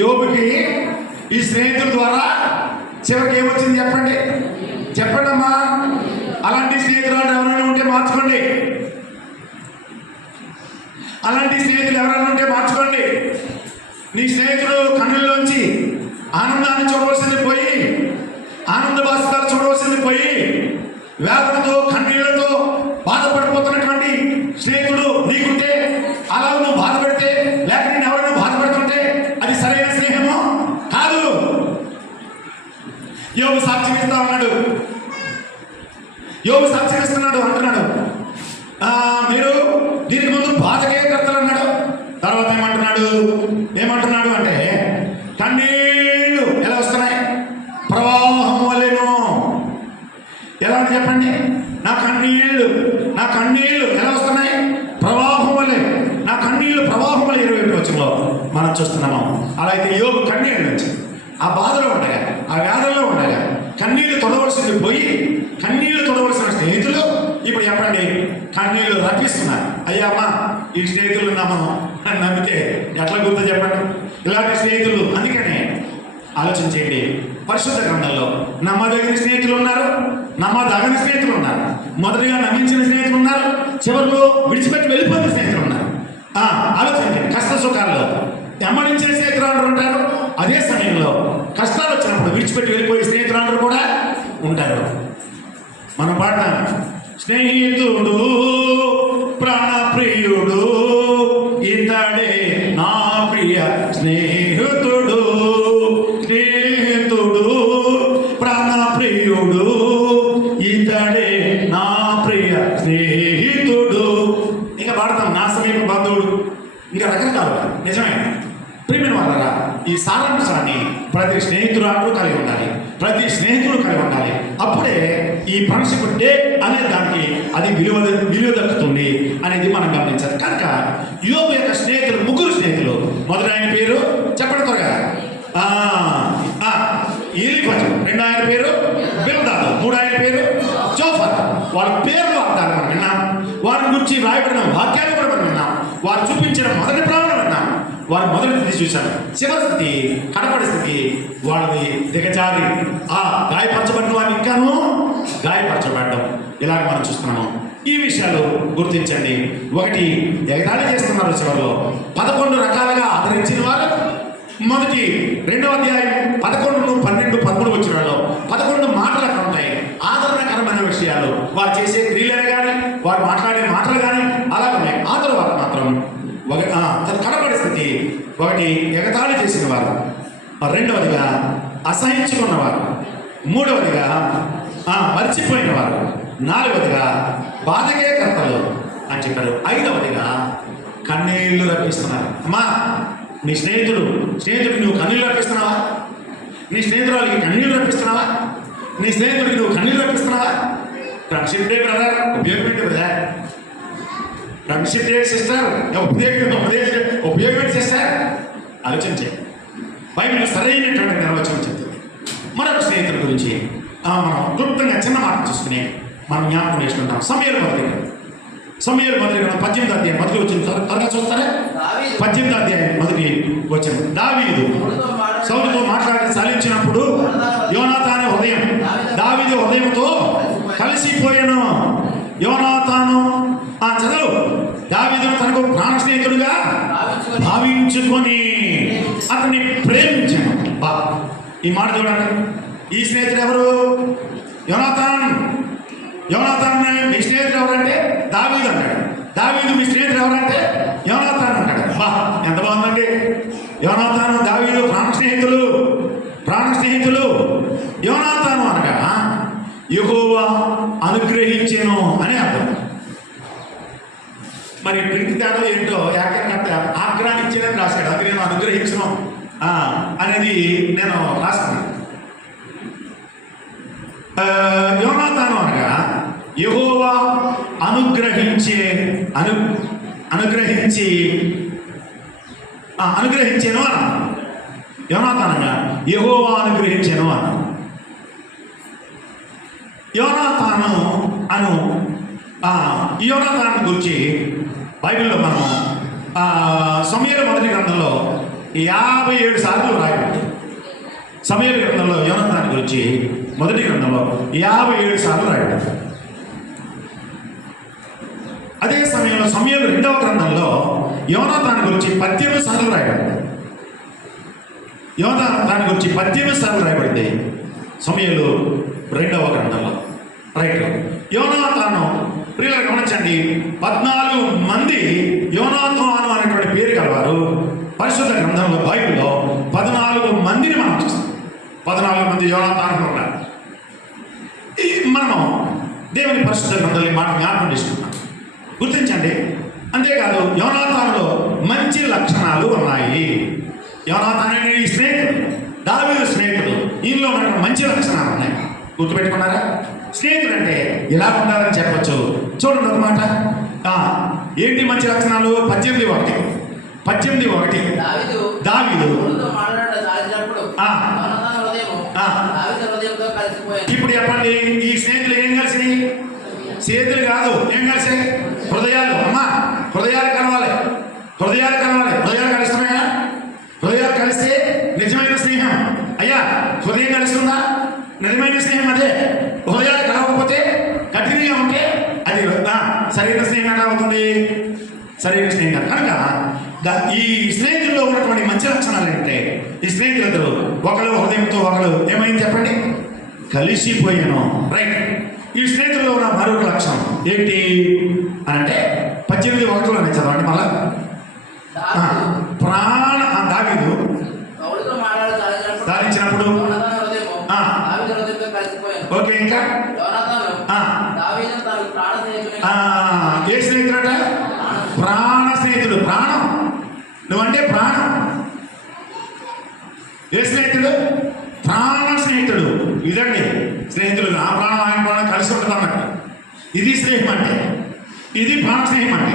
యోబుకి ఈ స్నేహితుల ద్వారా చివరికి ఏమొచ్చింది చెప్పండి అమ్మా. అలాంటి స్నేహితులు ఎవరైనా ఉంటే మార్చుకోండి. నీ స్నేహితుడు కన్నుల్లోంచి ఆనందాన్ని చూడవలసింది పోయి, ఆనంద బాష్పాలు చూడవలసింది పోయి, వేదనతో కన్నీళ్లతో బాధపడిపోతున్నటువంటి స్నేహితుడు నీకుంటే, అలా నువ్వు బాధపడితే, లేక నేను ఎవరైనా బాధపడుతుంటే అది సరైన స్నేహమో కాదు. యోబు సాక్ష్యం ఇస్తా ఉన్నాడు. యోబు సాక్ష్యం ఇస్తున్నాడు, అంటున్నాడు మీరు దీనికి ముందు బాధకే కర్తలు అన్నాడు. తర్వాత ఏమంటున్నాడు అంటే కన్నీళ్ళు ఎలా వస్తున్నాయి? ప్రవాహం వల్లెను. ఎలా అంటే చెప్పండి. నా కన్నీళ్ళు ఎలా వస్తున్నాయి? ప్రవాహం వల్లే. నా కన్నీళ్ళు ప్రవాహం వల్ల 21వ వచనంలో మనం చూస్తున్నాము. అలా అయితే యోబు కన్నీళ్ళు నుంచి ఆ బాధలో ఉండగా, ఆ వేదనలో ఉండగా కన్నీళ్లు తొడవలసింది పోయి, కన్నీళ్లు తొడవలసిన స్నేహితులు ఇప్పుడు చెప్పండి కన్నీళ్లు రప్పిస్తున్నారు. అయ్యా అమ్మా, ఈ స్నేహితులు నమ్మితే ఎట్లా గుర్తు చెప్పండి? ఇలాంటి స్నేహితులు. అందుకనే ఆలోచన చేయండి. పరిశుద్ధ గ్రంథంలో నమ్మదగిన స్నేహితులు ఉన్నారు, నమ్మదగని స్నేహితులు ఉన్నారు, మొదటిగా నమ్మించిన స్నేహితులు ఉన్నారు, చివరిలో విడిచిపెట్టి వెళ్ళిపోయిన స్నేహితులు ఉన్నారు. ఆలోచించండి. కష్ట సుఖాల్లో ఎమ్మడించిన స్నేహితులు ఉంటారు, అదే సమయంలో కష్టాలు వచ్చినప్పుడు విడిచిపెట్టి వెళ్ళిపోయే స్నేహితులు కూడా ఉంటారు. మనం పాడతాం, స్నేహితుడు ప్రాణప్రియుడు ఇతడే నా ప్రియ స్నేహితుడు, ప్రాణప్రియుడు ఇతడే నా ప్రియ స్నేహితుడు. ఇంకా పాడతాం, నా సమీప బంధువుడు, ఇంకా రకరకాలుగా. నిజమే ప్రియమైన వాళ్ళరా, ఈ సారాంశాన్ని ప్రతి స్నేహితుడు కలిగి ఉండాలి, ప్రతి స్నేహితుడు కలిగి ఉండాలి. అప్పుడే ఈ ఫ్రెండ్షిప్ డే అనే దానికి అది విలువ దక్కుతుంది అనేది మనం గమనించాలి. కనుక యోబు యొక్క స్నేహితులు, ముగ్గురు స్నేహితులు. మొదటి ఆయన పేరు చెప్పండి త్వరగా, ఎలీఫజు. రెండో ఆయన పేరు బిల్దాదు. మూడో ఆయన పేరు జోఫర్. వాళ్ళ పేర్లు అర్థాలు మనం విన్నాం, వారి గురించి రాయబడిన వాక్యాలు కూడా మనం విన్నాం, వారు చూపించిన మొదటి ప్రమాణం విన్నాం. వారు మొదటి స్థితి చూశారు, చివరి స్థితి, కడపడి స్థితి వాళ్ళది దిగజారి గాయపరచబడిన వారిని ఇంకాను గాయపరచబడడం, ఇలాగ మనం చూస్తున్నాము. ఈ విషయాలు గుర్తించండి. ఒకటి, ఎగతాళి చేస్తున్నారు చివరిలో 11 రకాలుగా ఆదరించిన వారు. మొదటి 2వ అధ్యాయం 11, 12, 13 వచ్చినాల్లో 11 మాటలు అక్కడ ఉంటాయి, ఆదరణకరమైన విషయాలు. వారు చేసే క్రియలే కానీ, వారు మాట్లాడే మాటలు కానీ అలాగే ఉన్నాయి. ఆ తర్వాత మాత్రం కడపడి స్థితి రెండవదిగా అసహించుకున్నవారు, మూడవదిగా మర్చిపోయినవారు, నాలుగవదిగా బాధకే కర్తలు అని చెప్పారు. ఐదవదిగా కన్నీళ్లు రప్పిస్తున్నారు. అమ్మా, నీ స్నేహితుడు నువ్వు కన్నీళ్ళు రప్పిస్తున్నావా? నీ స్నేహితురాలకి కన్నీళ్ళు రప్పిస్తున్నావా? నీ స్నేహితుడికి నువ్వు కన్నీళ్ళు రప్పిస్తున్నావా? ఫ్రెండ్షిప్ డే బ్రదర్, ఉపయోగపడి బ్రదర్. ఫ్రెండ్షిప్ డే సిస్టర్, ఉపయోగపడి సిస్టర్. ఆలోచించే బైబిల్ సరైనటువంటి నిర్వచనం చెప్తుంది. మరొక స్నేహితుల గురించి మనం క్లుప్తంగా చిన్న మాట చూసుకుని మనం జ్ఞాపకం చేసుకుంటాం. సమయాలు మొదలైన 18వ అధ్యాయం మొదటి వచ్చిన త్వరగా చూస్తారా? 18వ అధ్యాయం మొదటి వచ్చిన దావీదు సౌలుతో మాట్లాడి సాధించినప్పుడు యోనాతాను హృదయం దావీదు హృదయంతో కలిసిపోయాను. యోనాతాను చదువు దావీదును తనకు ప్రాణ స్నేహితుడుగా భావించుకొని అతన్ని ప్రేమించాను. ఈ మాట చూడండి. ఈ స్నేహితుడు ఎవరు? యోనాతాన్ మీ స్నేహితుడు ఎవరంటే దావీదు అంటాడు. దావీదు మీ స్నేహితుడు ఎవరంటే యోనాతాన్ అంటాడు. ఎంత బాగుందండి. యోనాతాను దావీదు ప్రాణ స్నేహితులు. యోనాతాను అనగా యెహోవా అనుగ్రహించెను అని అర్థం. మరి ప్రింకితాడో ఏంటో ఏకర్త ఆగ్రహించని రాశాడు. అది నేను అనుగ్రహించను అనేది నేను రాస్తాను. యోనాతాను అనగా యెహోవా అనుగ్రహించెను అన్న. యోనాతాను అనగా యెహోవా అనుగ్రహించెను అన్న. యోనాతాను గురించి బైబిల్లో మనం సమూయేలు మొదటి గ్రంథంలో 57 సార్లు రాయబడింది. సమూయేలు గ్రంథంలో యోనాతాను గురించి మొదటి గ్రంథంలో 57 సార్లు రాయబడింది. అదే సమయంలో సమూయేలు రెండవ గ్రంథంలో యోనాతాను గురించి 18 సార్లు రాయబడింది. యోనాతాను గురించి 18 సార్లు రాయబడింది సమూయేలు రెండవ గ్రంథంలో. రైట్. యోనాతాను ప్రియులు గమనించండి, 14 మంది యోనాతాను అనేటువంటి పేరు గలవారు పరిశుద్ధ గ్రంథంలో బైబిల్లో 14 మందిని మనం చూస్తాం. 14 మంది యోనాతాను ఉన్నారు. మనము దేవుని పరిశుద్ధ గ్రంథంలో మాట జ్ఞాపకం చేసుకుంటాం. గుర్తించండి. అంతేకాదు యోనాతానులో మంచి లక్షణాలు ఉన్నాయి. యోనాతాను అనే ఈ స్నేహితుడు, దావీదు స్నేహితుడు, ఈయనలో మనకు మంచి లక్షణాలు ఉన్నాయి. గుర్తుపెట్టుకున్నారా? స్నేహితుడు అంటే ఇలా ఉండాలని చెప్పచ్చు. చూడండి ఒక మాట. ఏంటి మంచి లక్షణాలు? 18:1 దావీదు ఇప్పుడు చెప్పండి, ఈ స్నేహితులు ఏం కలిసినాయి? చేతులు కాదు, ఏం కలిసాయి? హృదయాలు. అమ్మా, హృదయాలు కలవాలి. హృదయాలు కలుస్తున్నాయా? హృదయాలు కలిస్తే నిజమైన స్నేహం. అయ్యా, హృదయం కలుస్తుందా? నిజమైన స్నేహం అదే. హృదయాలు కలవకపోతే, కఠినంగా ఉంటే అది సరైన స్నేహం ఎలా అవుతుంది? సరైన స్నేహం కాదు. కనుక ఈ స్నేహితుల్లో ఉన్నటువంటి మంచి లక్షణాలు ఏంటంటే, ఈ స్నేహితులందరూ ఒకరు హృదయంతో ఒకరు ఏమైంది చెప్పండి? కలిసిపోయాను. రైట్. ఈ స్నేహితుల్లో ఉన్న మరొక లక్షణం ఏంటి అంటే 18:1 చదవండి మళ్ళా. దావీదు దారించినప్పుడు ఓకే. ఇంకా ఏ స్నేహితుడు అంట? ప్రాణ స్నేహితుడు. ప్రాణం. నువ్వంటే ప్రాణం. ఏ స్నేహితుడు? ప్రాణ స్నేహితుడు. ఇదండి స్నేహితుడు. నా ప్రాణం ఆయన ప్రాణం కలిసి ఉంటుంది అన్నట్టు. ఇది స్నేహం అంటే, ఇది ప్రాణ స్నేహం అంటే.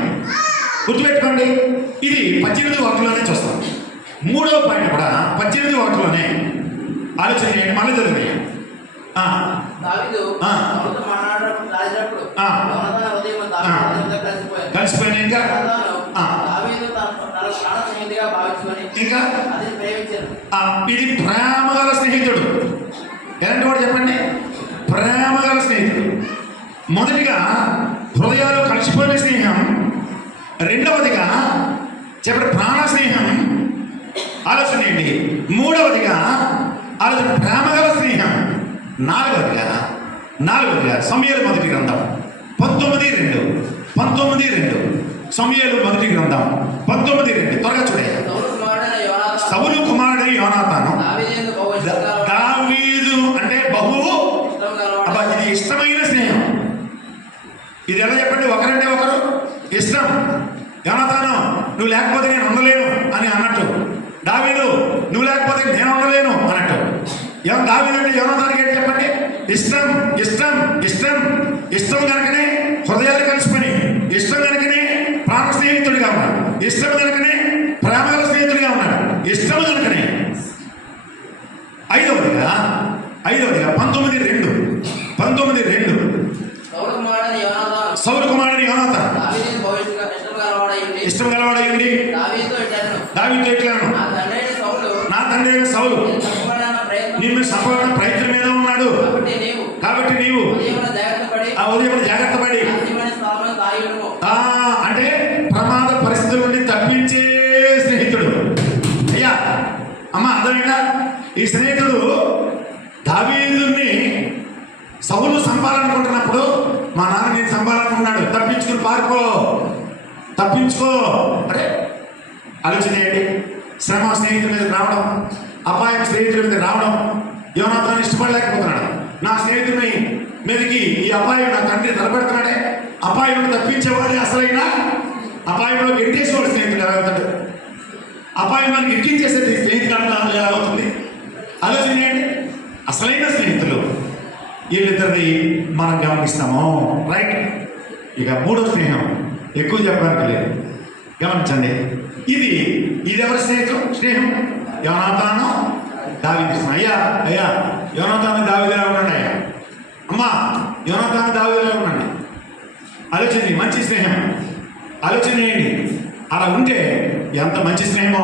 గుర్తుపెట్టుకోండి. ఇది 18:1 చూస్తాం. మూడవ పాయింట్ కూడా 18:1 ఆలోచన చేయండి. మళ్ళీ చదివి. కలిసిపోయినా ఇంకా ఇది ప్రేమ గల స్నేహితుడు. ఎలాంటి వాడు చెప్పండి? ప్రేమ గల స్నేహితుడు. మొదటిగా హృదయాలు కలిసిపోయిన స్నేహం. రెండవదిగా చెప్పండి ప్రాణ స్నేహం. ఆలోచన ఏంటి? మూడవదిగా ఆలోచన ప్రేమ గల స్నేహం. నాలుగవదిగా సమూయేలు మొదటి గ్రంథం 19:2 సమూయేలు మొదటి గ్రంథం 19:2 త్వరగా చూడండి. సౌలు కుమారుడు యోనాతాను. దావీదు బహు ఇష్టగలవాడు. దావీదు అంటే బహు అబ్బా, ఇది ఇష్టమైన స్నేహం. ఇది ఎలా చెప్పండి, ఒకరంటే ఒకరు ఇష్టం. యోనాతాను నువ్వు లేకపోతే నేను ఉండలేను అని అన్నట్టు, దావీదు నువ్వు లేకపోతే నేను ఉండలేను అన్నట్టు. దావీదు అంటే యోనాతానుకి ఏంటి చెప్పండి, ఇష్టం ఇష్టం ఇష్టం. ఇష్టం కనుకనే హృదయాలు కలిసిపోయి, ఇష్టం కనుకనే ప్రాణ స్నేహితుడిగా ఉన్నాడు, ఇష్టం కనుకనే ప్రేమల స్నేహితుడిగా ఉన్నాడు, ఇష్టం కనుకనే. ఐదవదిగా 19:2 సౌలు కుమారుడు యోనాతాను ఇష్టం గలవాడయ్యండి. దావీదుతో ఇట్లను, నా తండ్రి అయిన సౌలు నిన్ను సంపూర్ణ ప్రయత్నం మీద ఉన్నాడు, కాబట్టి నీవు ఆ ఉదయం జాగ్రత్త పడి అంటే ప్రమాద పరిస్థితుల నుండి తప్పించే స్నేహితుడు. అయ్యా అమ్మ అర్థమైందా? ఈ స్నేహితుడు దావీదుని సౌలు చంపాలనుకుంటున్నప్పుడు, మా నాన్న నేను చంపాలనుకున్నాడు, తప్పించుకుని తప్పించుకో అంటే ఆలోచన చేయండి. శ్రమ స్నేహితుల మీద రావడం, అపాయం స్నేహితుల మీద రావడం, యోనాతాను ఇష్టపడలేకపోతున్నాడు. నా స్నేహితుని మీదకి ఈ అపాయం నా తండ్రి నిలబెడుతున్నాడే, అపాయం తప్పించేవాడే అసలైన అపాయంలో గెంటేసేవాడు స్నేహితుడు ఎలా అవుతాడు? అపాయాన్ని ఎక్కించేసేది స్నేహితుడు ఎలా అవుతుంది? ఆలోచన చేయండి. అసలైన స్నేహితులు వీళ్ళిద్దరిని మనం గమనిస్తాము, రైట్? ఇక మూడో స్నేహం ఎక్కువ చెప్పడానికి లేదు, గమనించండి. ఇది ఎవరి స్నేహం? యోనాతాను దావీదు. అయ్యా యోనాతాను దావీదులా ఉండండి. అయ్యా అమ్మా యోనాతాను దావీదులా ఉండండి. ఆలోచన, మంచి స్నేహం ఆలోచన చేయండి. అలా ఉంటే ఎంత మంచి స్నేహమో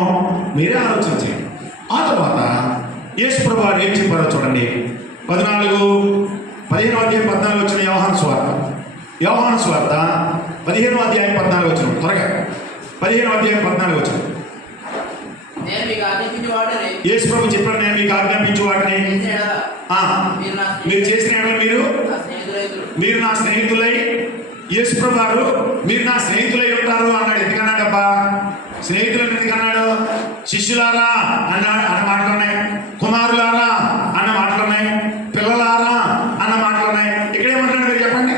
మీరే ఆలోచించండి. ఆ తర్వాత యేసు ప్రభువు ఏం చెప్పారో చూడండి. 15వ అధ్యాయం 14 వచ్చిన యోహాను సువార్త 15వ అధ్యాయం 14 వచ్చిన, త్వరగా 15వ అధ్యాయం 14 వచ్చిన. యేసు ప్రభు చెప్పాడు, నేను మీకు ఆజ్ఞాపించు వాటిని మీరు చేసిన మీరు నా స్నేహితులై, యేసు ప్రభు వారు మీరు నా స్నేహితులై ఉంటారు అన్నాడు. ఎందుకన్నాడబ్బా? స్నేహితులను ఎందుకన్నాడు? శిష్యులారా అన్న మాటలున్నాయి, కుమారులారా అన్న మాటలున్నాయి, పిల్లలారా అన్న మాటలున్నాయి. ఇక్కడేమన్నాడు మీరు చెప్పండి,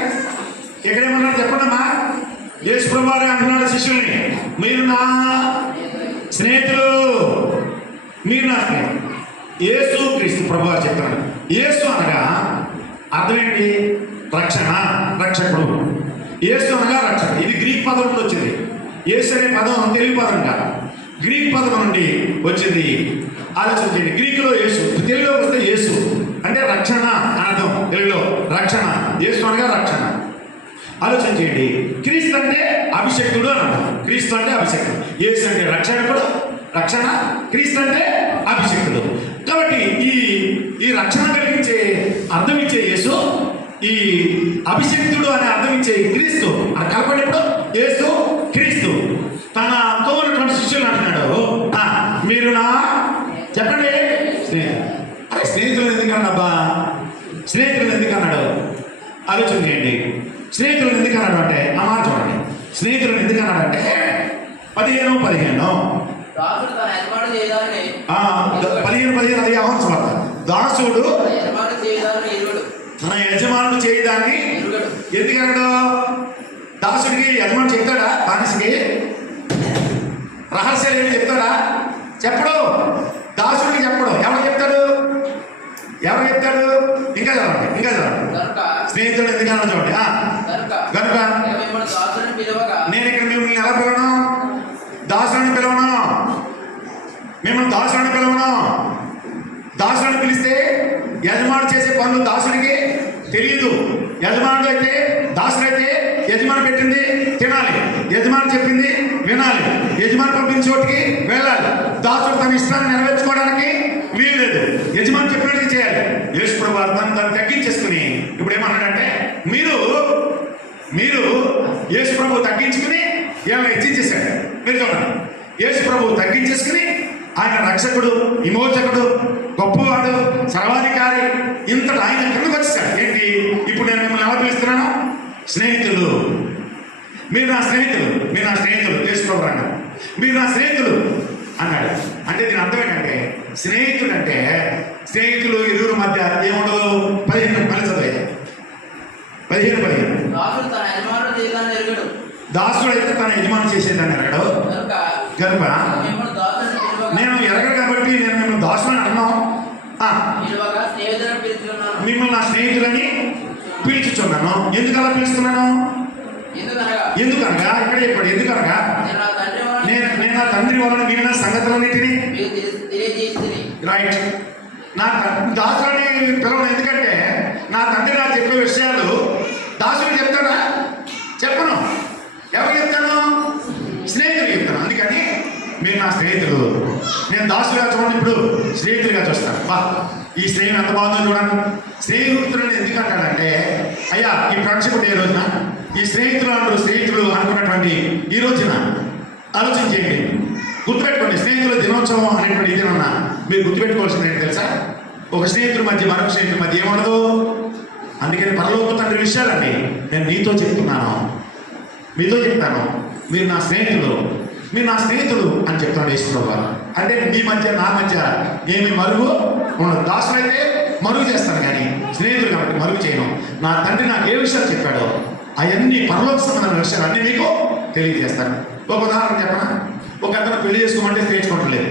ఇక్కడేమన్నాడు చెప్పండి అమ్మా? యేసు ప్రభు వారు అంటున్నాడు శిష్యుల్ని, మీరు నా స్నేహితులు, మీరు నా స్నేహితులు. యేసు క్రీస్తు ప్రభు వారు చెప్తున్నాడు. యేసు అనగా అర్థం ఏంటి? రక్షణ, రక్షకుడు. యేసు అనగా రక్షకుడు. ఇది గ్రీక్ పదం నుండి వచ్చింది. యేసు అనే పదం తెలుగు పదం కాదు, గ్రీక్ పదం నుండి వచ్చింది. ఆలోచించండి. గ్రీకులో యేసు, తెలుగులో వస్తే యేసు అంటే రక్షణ అర్థం. తెలుగులో రక్షణ, యేసు అనగా రక్షణ. ఆలోచన చేయండి. క్రీస్తు అంటే అభిషక్తుడు అని అర్థం. క్రీస్తు అంటే అభిషక్తుడు, యేసు అంటే రక్షకుడు, రక్షణ, క్రీస్తు అంటే అభిషక్తుడు. కాబట్టి ఈ రక్షణ కలిగించే అర్థం ఇచ్చే యేసు, ఈ అభిషక్తుడు అనే అర్థం ఇచ్చే క్రీస్తు అని కలపడేప్పుడు యేసు క్రీస్తు తనతో ఉన్నటువంటి శిష్యులు అంటున్నాడు, మీరు నా చెప్పండి స్నేహితులు ఎందుకన్నాబ్బా? స్నేహితులు ఎందుకన్నాడు? ఆలోచన చేయండి. స్నేహితులను ఎందుకన్నాడు అంటే ఆ మాట చూడండి. స్నేహితులను ఎందుకన్నాడు అంటే 15:15 అది యోహాను సువార్త. దాసుడు తన యజమానుడు చేయదాన్ని ఎందుకన్నాడు? దాసుడికి యజమానుడు చెప్తాడా? బానిసకి రహస్యాలు ఏమి చెప్తాడా? చెప్పడు. దాసుడికి చెప్పడు. ఎవరు చెప్తాడు? ఇంకా చదవండి. స్నేహితుడు ఎందుకన్నా చూడండి. కనుక నేను ఇక్కడ మిమ్మల్ని ఎలా పిలవను? దాసుని పిలవను. మిమ్మల్ని దాసుని పిలవను. దాసుని పిలిస్తే యజమానుడు చేసే పనులు దాసుడికి తెలియదు. యజమానుడు అయితే, దాసుడైతే యజమాని పెట్టింది తినాలి, యజమాని చెప్పింది వినాలి, యజమాని పంపిన చోటికి వెళ్ళాలి. దాసుడు తన ఇష్టాన్ని నెరవేర్చుకోవడానికి వీల్లేదు, యజమాని చెప్పినట్టు చేయాలి. యేసు ప్రభువు తను తగ్గించేసుకుని ఇప్పుడు ఏమన్నాడంటే, మీరు యేసు ప్రభువు తగ్గించుకుని ఏమైనా హెచ్చించేశాడు. మీరు చూడండి, యేసు ప్రభువు తగ్గించేసుకుని ఆయన రక్షకుడు, విమోచకుడు, గొప్పవాడు, సర్వాధికారి, ఇంతటి ఆయన కిందకు వచ్చేసాడు. ఏంటి? ఇప్పుడు నేను మిమ్మల్ని ఎలా పిలుస్తున్నాను? స్నేహితులు. మీరు నా స్నేహితులు. యేసు ప్రభు అన్నాడు, మీరు నా స్నేహితులు. అన్నాడు. అంటే దీని అర్థం ఏంటంటే స్నేహితుడు అంటే స్నేహితులు ఇరువురు మధ్య ఏముండదు. 15 మళ్ళీ చదివే 15. దాసుడు అయితే తన యజమాని చేసేదాన్ని ఎరగడు కనుక నేను ఎరగడు కాబట్టి నేను మిమ్మల్ని దాసులని అన్నాను. మిమ్మల్ని నా స్నేహితులని పిలుచుచున్నాను. ఎందుకు అలా పిలుస్తున్నాను? ఎందుకనగా ఇక్కడ చెప్పాడు. ఎందుకనగా నేను నా తండ్రి వలన విన్న సంగతులన్నిటినీ రైట్ నా దాసులని పిలవను. ఎందుకంటే నా తండ్రి నాకు చెప్పే విషయాలు దాసుడు చెప్తాడా? చెప్పను. ఎవరు చెప్తాను? స్నేహితులు చెప్తాను. అందుకని మీరు నా స్నేహితులు. నేను దాసులుగా చూడండి, ఇప్పుడు స్నేహితులుగా చూస్తాను. బా ఈ స్నేహం ఎంత బాగుందో చూడండి. స్నేహితులను ఎందుకు అంటాడంటే అయ్యా ఈ ఫ్రెండ్షిప్ డే రోజున ఈ స్నేహితులు అనుకున్నటువంటి ఈ రోజున ఆలోచన చేయండి. గుర్తుపెట్టుకోండి, స్నేహితుల దినోత్సవం అనేటువంటి ఇదేమన్నా మీరు గుర్తుపెట్టుకోవాల్సింది ఏంటి తెలుసా? ఒక స్నేహితుల మధ్య మరొక స్నేహితుల మధ్య ఏమనదు. అందుకని పరలోక తండ్రి విషయాలండి నేను మీతో చెప్తున్నాను, మీతో చెప్తాను. మీరు నా స్నేహితులు, మీరు నా స్నేహితులు అని చెప్తాను యేసుప్రభువు. అంటే మీ మధ్య నా మధ్య ఏమి మరుగు ఉండదు. దాసులైతే మరుగు చేస్తాను కానీ స్నేహితులు కాబట్టి మరుగు చేయను. నా తండ్రి నాకు ఏ విషయాలు చెప్పాడో అవన్నీ పరలోక సంబంధమైన విషయాలు అన్నీ మీకు తెలియజేస్తాను. ఒక ఉదాహరణ చెప్పనా? ఒక అతను పెళ్లి చేసుకోమంటే తెచ్చుకోవట్లేదు.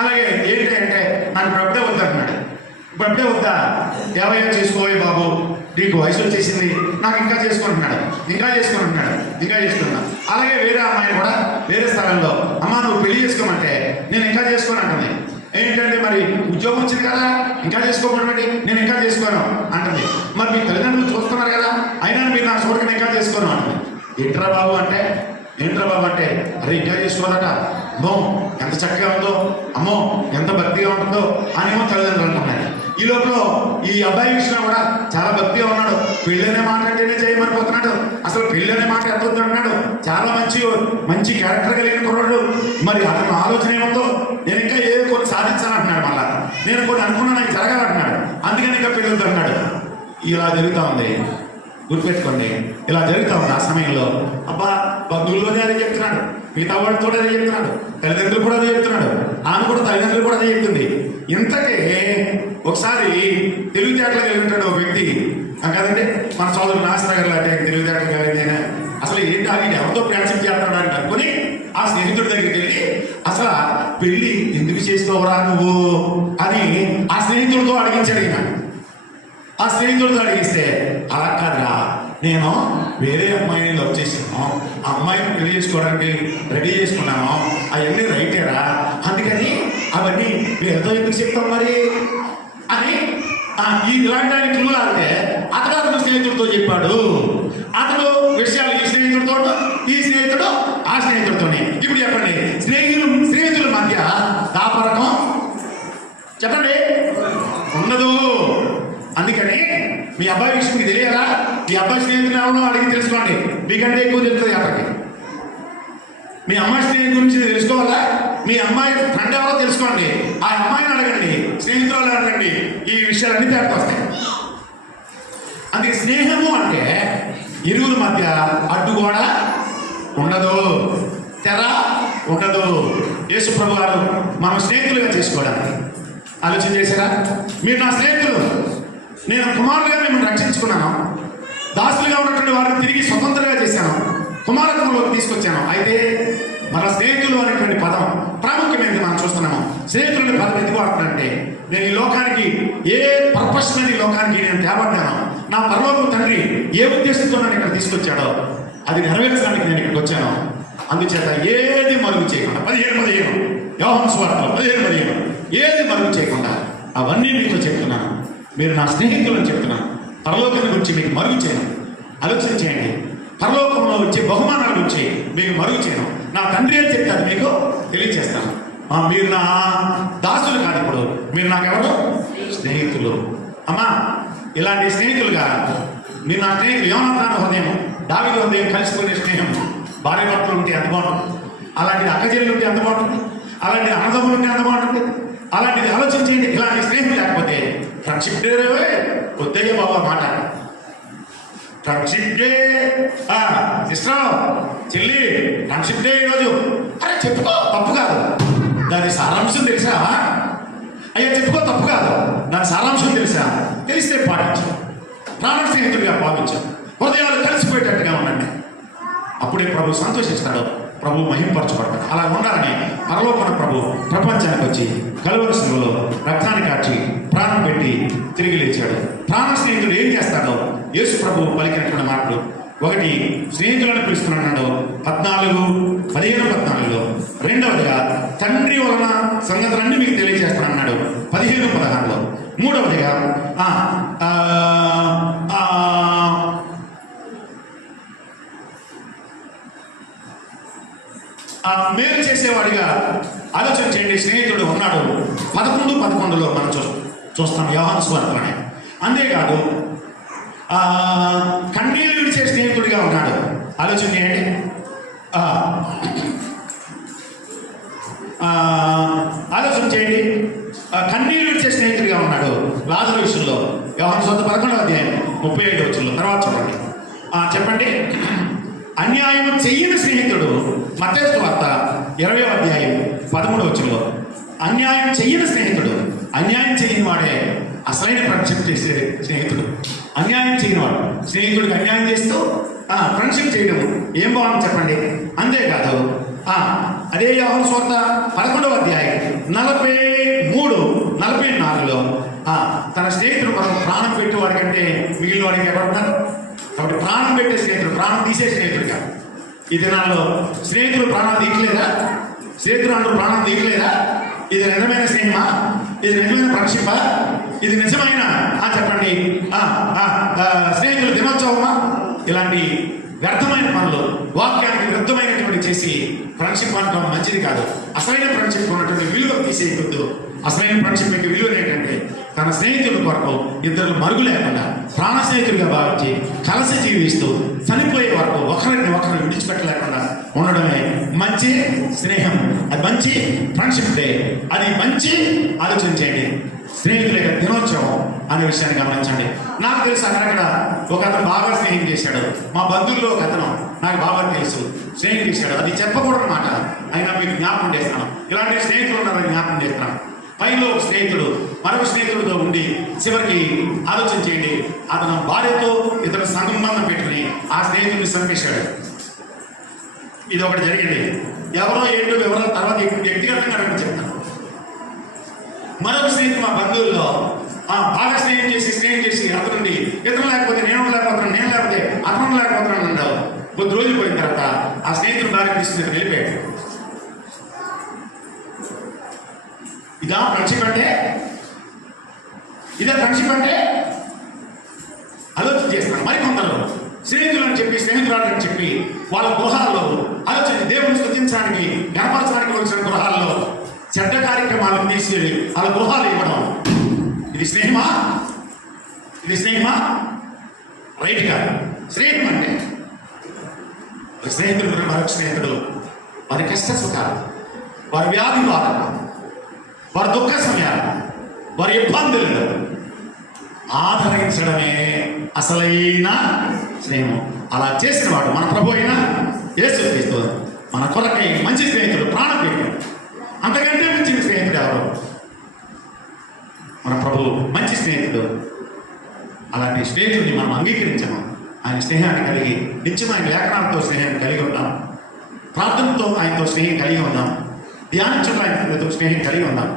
అలాగే ఏంటి అంటే నాకు బ్రడ్డే వద్దంటున్నాడు. బ్రడ్డే వద్దా? 50 చేసుకోవాలి బాబు, నీకు వయసు వచ్చేసింది, నాకు ఇంకా చేసుకుంటున్నాడు, ఇంకా చేసుకున్నా. అలాగే వేరే అమ్మాయిని కూడా వేరే స్థలంలో అమ్మ నువ్వు పెళ్లి చేసుకోమంటే నేను ఇంకా చేసుకోను అంటుంది. ఏంటంటే మరి ఉద్యోగం వచ్చింది కదా, ఇంకా చేసుకోమంటే నేను ఇంకా చేసుకోను అంటుంది. మరి మీ తల్లిదండ్రులు చూస్తున్నారు కదా, అయినా మీరు నా చూడకని ఇంకా చేసుకోను అంటుంది. ఏంట్రా బాబు అంటే అరే ఇంకా చేసుకోవాలట, అమ్మో ఎంత చక్కగా ఉందో, అమ్మో ఎంత భక్తిగా ఉంటుందో అనేమో తల్లిదండ్రులు అంటున్నాయి. ఈ లోపల ఈ అబ్బాయి విషయంలో కూడా చాలా భక్తిగా ఉన్నాడు. పెళ్ళి అనే మాట అంటేనే చేయమనిపోతున్నాడు. అసలు పెళ్ళి అనే మాట ఎంత అంటున్నాడు. చాలా మంచి క్యారెక్టర్ కలిగిన కుర్రాడు. మరి అతను ఆలోచన ఏముందో, నేను ఇంకా ఏదో కొన్ని సాధించాలంటున్నాడు. మళ్ళా నేను కొన్ని అనుకున్నా నాకు జరగాలంటున్నాడు. అందుకని ఇంకా పెళ్ళి వద్దన్నాడు. ఇలా జరుగుతూ ఉంది. గుర్తుపెట్టుకోండి, ఇలా జరుగుతూ ఉంది. ఆ సమయంలో అబ్బా బంధువుల్లోనే అదే చెప్తున్నాడు, మిగతా వాళ్ళతో అదే చెప్తున్నాడు, తల్లిదండ్రులు కూడా అదే చెప్తున్నాడు, ఆమె కూడా తల్లిదండ్రులు కూడా అదే చెప్తుంది. ఇంతకే ఒకసారి తెలివితేటలు కలిగినటువంటి ఒక వ్యక్తి కదండి, మన సోదరుడు నాసనగర్ లాంటి తెలివితేటలు కలిగిన అసలు ఏంటి అది ఎవరితో ఫ్రెండ్షిప్ చేస్తున్నాడు అని అనుకుని ఆ స్నేహితుడి దగ్గరికి వెళ్ళి అసలు పెళ్లి ఎందుకు చేసుకోవరా నువ్వు అని ఆ స్నేహితుడితో అడిగించాడు. ఆ స్నేహితుడితో అడిగిస్తే అలా కాదురా, నేను వేరే అమ్మాయిని లవ్ చేసాను, ఆ అమ్మాయిని పెళ్లి చేసుకోవడానికి రెడీ చేసుకున్నాను, అవన్నీ రైటేరా, అందుకని అవన్నీ వేరేతో ఎందుకు చెప్తాం మరి అని ఇలాంటి క్లూలు అంటే అతను స్నేహితుడితో చెప్పాడు. అతను విషయాలు ఈ స్నేహితుడితో, ఈ స్నేహితుడు ఆ స్నేహితుడితోనే. ఇప్పుడు చెప్పండి, స్నేహితుల మధ్య దాపరకం చెప్పండి ఉండదు. అందుకని మీ అబ్బాయి విషయం మీకు తెలియదా? మీ అబ్బాయి స్నేహితులు ఎవరో అడిగి తెలుసుకోండి, మీకంటే ఎక్కువ తెలుస్తుంది అతనికి. మీ అమ్మాయి స్నేహితుల గురించి తెలుసుకోవాలా? మీ అమ్మాయి ఫ్రెండ్ ఎవరో తెలుసుకోండి, ఆ అమ్మాయిని అడగండి, స్నేహితులు అడగండి, ఈ విషయాలన్నీ తేటకు వస్తాయి. అందుకే స్నేహము అంటే ఇరువుల మధ్య అడ్డుగోడ ఉండదు, తెర ఉండదు. యేసు ప్రభు గారు మనం స్నేహితులుగా చేసుకోవడానికి ఆలోచన చేశారా? మీరు నా స్నేహితులు, నేను కుమారులుగా మిమ్మల్ని రక్షించుకున్నాను, దాసులుగా ఉన్నటువంటి వారిని తిరిగి స్వతంత్రంగా చేశాను, కుమారత్వంలోకి తీసుకొచ్చాను. అయితే మన స్నేహితులు అనేటువంటి పదం ప్రాముఖ్యమైనది మనం చూస్తున్నాము. స్నేహితులని పదం ఎందుకు వాడుతున్నానంటే, నేను ఈ లోకానికి ఏ పర్పస్ మీద ఈ లోకానికి నేను తేబడ్డాను, నా పరలోక తండ్రి ఏ ఉద్దేశంతో నన్ను ఇక్కడ తీసుకొచ్చాడో అది నెరవేర్చడానికి నేను ఇక్కడికి వచ్చాను. అందుచేత ఏది మరుగు చేయకుండా 17 యోహాను సువార్తలో 17 ఏది మరుగు చేయకుండా అవన్నీ మీతో చెప్తున్నాను. మీరు నా స్నేహితులను చెప్తున్నాను. పరలోకం గురించి మీకు మరుగు చేయను. ఆలోచన చేయండి, పరలోకంలో వచ్చే బహుమానాల గురించి మీకు మరుగు చేయను. నా తండ్రి అని చెప్తే అది మీకు తెలియజేస్తాను. మీరు నా దాసులు కాదు, ఇప్పుడు మీరు నాకెవరు? స్నేహితులు. అమ్మా ఇలాంటి స్నేహితులుగా మీరు నా స్నేహితులు. యోనాతాను హృదయం, దావీదు హృదయం కలిసిపోయిన స్నేహం. భార్య భర్తలు ఉంటే ఎంత బాగుంటుంది, అలాంటిది అక్కచెల్లెలు ఉంటే ఎంత బాగుంటుంది, అలాంటిది అన్నదమ్ములు ఉంటే ఎంత బాగుంటుంది. అలాంటిది ఆలోచన చేయండి. ఇలాంటి స్నేహం లేకపోతే ఫ్రెండ్షిప్ వద్దే బాబా మాట. Friendship day. ఇష్టం చెల్లి, ఫ్రెండ్షిప్ డే ఈరోజు. అరే చెప్పుకో, తప్పు కాదు. దాని సారాంశం తెలుసా? అయ్యా చెప్పుకో, తప్పు కాదు. దాని సారాంశం తెలుసా? తెలిస్తే పాటించు, ప్రాణ స్నేహితుడిగా భావించు, హృదయాలు కలిసిపోయేటట్టుగా ఉండండి. అప్పుడే ప్రభు సంతోషిస్తాడు, ప్రభు మహింపరచబడతాడు. అలా ఉండాలని పరలోకన ప్రభు ప్రపంచానికి వచ్చి కలువరి శిలువలో రక్తాన్ని కాచి ప్రాణం పెట్టి తిరిగి లేచాడు. ప్రాణ స్నేహితుడు ఏం చేస్తాడో యేసు ప్రభు పలికినటువంటి మాటలు. ఒకటి, స్నేహితులను పిలుస్తున్నాడు 14:15-14. రెండవదిగా, తండ్రి వలన సంగతులన్నీ మీకు తెలియజేస్తానన్నాడు 15-16. మూడవదిగా, మేలు చేసేవాడిగా ఆలోచన చేయండి. స్నేహితుడు ఉన్నాడు 11:11 మనం చూస్తాం యోహాను సువార్తలోనే. అంతేకాదు, కన్నీళ్ళు విడిచే స్నేహితుడిగా ఉన్నాడు. ఆలోచన చేయండి. ఆలోచన చేయండి. కన్నీళ్ళు విడిచే స్నేహితుడిగా ఉన్నాడు లాజరు విషయంలో. యోహాను సువార్త 11:35 తర్వాత చూడండి. చెప్పండి. అన్యాయం చెయ్యని స్నేహితుడు మత్తయి సువార్త 20:13. అన్యాయం చెయ్యని స్నేహితుడు, అన్యాయం చేయని వాడే అసలైన ఫ్రెండ్షిప్ చేసే స్నేహితుడు. అన్యాయం చేయని వాడు స్నేహితుడికి అన్యాయం చేస్తూ ఫ్రెండ్షిప్ చేయడం ఏం బాగుంది చెప్పండి. అంతేకాదు, అదే యోహాను సువార్త 11:43-44 తన స్నేహితుడు మనం ప్రాణం పెట్టి వాడి కంటే మిగిలిన వాడికి ఎవరుంటారు? కాబట్టి ప్రాణం పెట్టే స్నేహితుడు, ప్రాణం తీసే స్నేహితుడు కాదు. ఈ దినాల్లో స్నేహితులు ప్రాణాలు తీయలేదా? స్నేహితులు అందరూ ప్రాణాలు తీయలేదా? ఇది నిజమైన స్నేహమా? ఇది నిజమైన ఫ్రెండ్షిప్పా? ఇది నిజమైన చెప్పండి స్నేహితుల దినోత్సవమా? ఇలాంటి వ్యర్థమైన పనులు, వాక్యానికి విరుద్ధమైనటువంటి చేసి ఫ్రెండ్షిప్ అనుకోవడం మంచిది కాదు. అసలైన ఫ్రెండ్షిప్ ఉన్నటువంటి విలువ తీసేయకూడదు. అసలైన ఫ్రెండ్షిప్ యొక్క విలువ ఏంటంటే తన స్నేహితుల కొరకు ఇద్దరు మరుగు లేకుండా ప్రాణ స్నేహితుడిగా భావించి కలిసి జీవిస్తూ చనిపోయే వరకు ఒకరిని ఒకరిని విడిచిపెట్టలేకుండా ఉండడమే మంచి స్నేహం. అది మంచి ఫ్రెండ్షిప్ డే. అది మంచి ఆలోచన చేయండి. స్నేహితుల యొక్క దినోత్సవం అనే విషయాన్ని గమనించండి. నాకు తెలుసు అక్కడక్కడ ఒక అతను బాగా స్నేహం చేశాడు. మా బంధువుల్లో ఒక అతను నాకు బాగా తెలుసు స్నేహం చేశాడు. అది చెప్పకూడదు మాట, అయినా మీకు జ్ఞాపకం చేస్తాను. ఇలాంటి స్నేహితులు ఉన్నారని జ్ఞాపకం చేస్తున్నాను. పైలో స్నేహితుడు మరొక స్నేహితుడితో ఉండి చివరికి ఆలోచన చేయండి, అతను భార్యతో ఇతను సంబంధం పెట్టుకుని ఆ స్నేహితుడిని చంపేశాడు. ఇది ఒకటి జరిగింది. ఎవరో ఏంటో వివరాలు తర్వాత వ్యక్తిగతంగా అడగని చెప్తాను. మరొక స్నేహితుడు మా బంధువుల్లో బాగా స్నేహం చేసి అతనుండి ఇతను లేకపోతే నేను లేకపోతే అతను లేకపోతున్నాను అన్నాడు. కొద్ది రోజులు పోయిన తర్వాత ఆ స్నేహితుడు భార్య తీసుకుని వెళ్ళిపోయాడు. ఇదా ఫ్రెండ్షిప్ అంటే? ఇదే ఫ్రెండ్షిప్ అంటే? ఆలోచన చేస్తాను. మరికొందరు స్నేహితులు అని చెప్పి స్నేహితురాలు అని చెప్పి వాళ్ళ గృహాల్లో ఆలోచన దేవుని స్తుతించడానికి వ్యాపారచానికి వచ్చిన గృహాల్లో చెడ్డ కార్యక్రమాలను తీసి వాళ్ళ గృహాలు ఇవ్వడం, ఇది స్నేహమా? ఇది స్నేహమా? రైట్ కాదు. స్నేహం అంటే స్నేహితుడు మరొక స్నేహితుడు వారి కష్ట సుఖాలు, వారి వ్యాధి బాధలు, వారి దుఃఖ సమయాలు, వారి ఇబ్బందులను ఆదరించడమే అసలైన స్నేహం. అలా చేసిన వాడు మన ప్రభు అయిన యేసుక్రీస్తు. మన కొరకై మంచి స్నేహితుడు, ప్రాణం పెట్టాడు. అంతకంటే మంచి స్నేహితుడు ఎవరు? మన ప్రభు మంచి స్నేహితుడు. అలాంటి స్నేహితుడిని మనం అంగీకరించాము. ఆయన స్నేహాన్ని కలిగి నిత్యమైన లేఖనాలతో స్నేహాన్ని కలిగి ఉన్నాం. ప్రార్థనతో ఆయనతో స్నేహం కలిగి ఉన్నాం. ధ్యానించడం ఆయనతో స్నేహం కలిగి ఉన్నాం.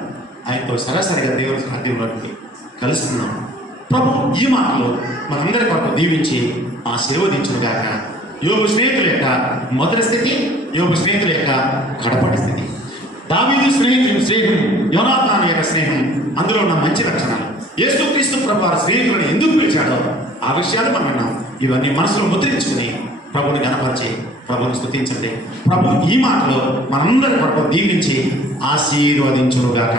ఆయనతో సరాసరిగా దేవుని సాధ్యంలోకి కలుస్తున్నాం. ప్రభు ఈ మాటలు మనందరి కొరకు దీవించి ఆశీర్వదించునుగాక. యోబు స్నేహితుల యొక్క మొదటి స్థితి, యోబు స్నేహితుల యొక్క కడపటి స్థితి, దావీదు స్నేహం, యోనాతాను యొక్క స్నేహం, అందులో ఉన్న మంచి లక్షణాలు, యేసుక్రీస్తు ప్రభు వారి స్నేహితులను ఎందుకు పిలిచాడో ఆ విషయాలు మనం విన్నాం. ఇవన్నీ మనసులో ముద్రించుకుని ప్రభుని గణపరిచి ప్రభుని స్తుతించండి. ప్రభు ఈ మాటలో మనందరి కొరకు దీవించి ఆశీర్వదించునుగాక.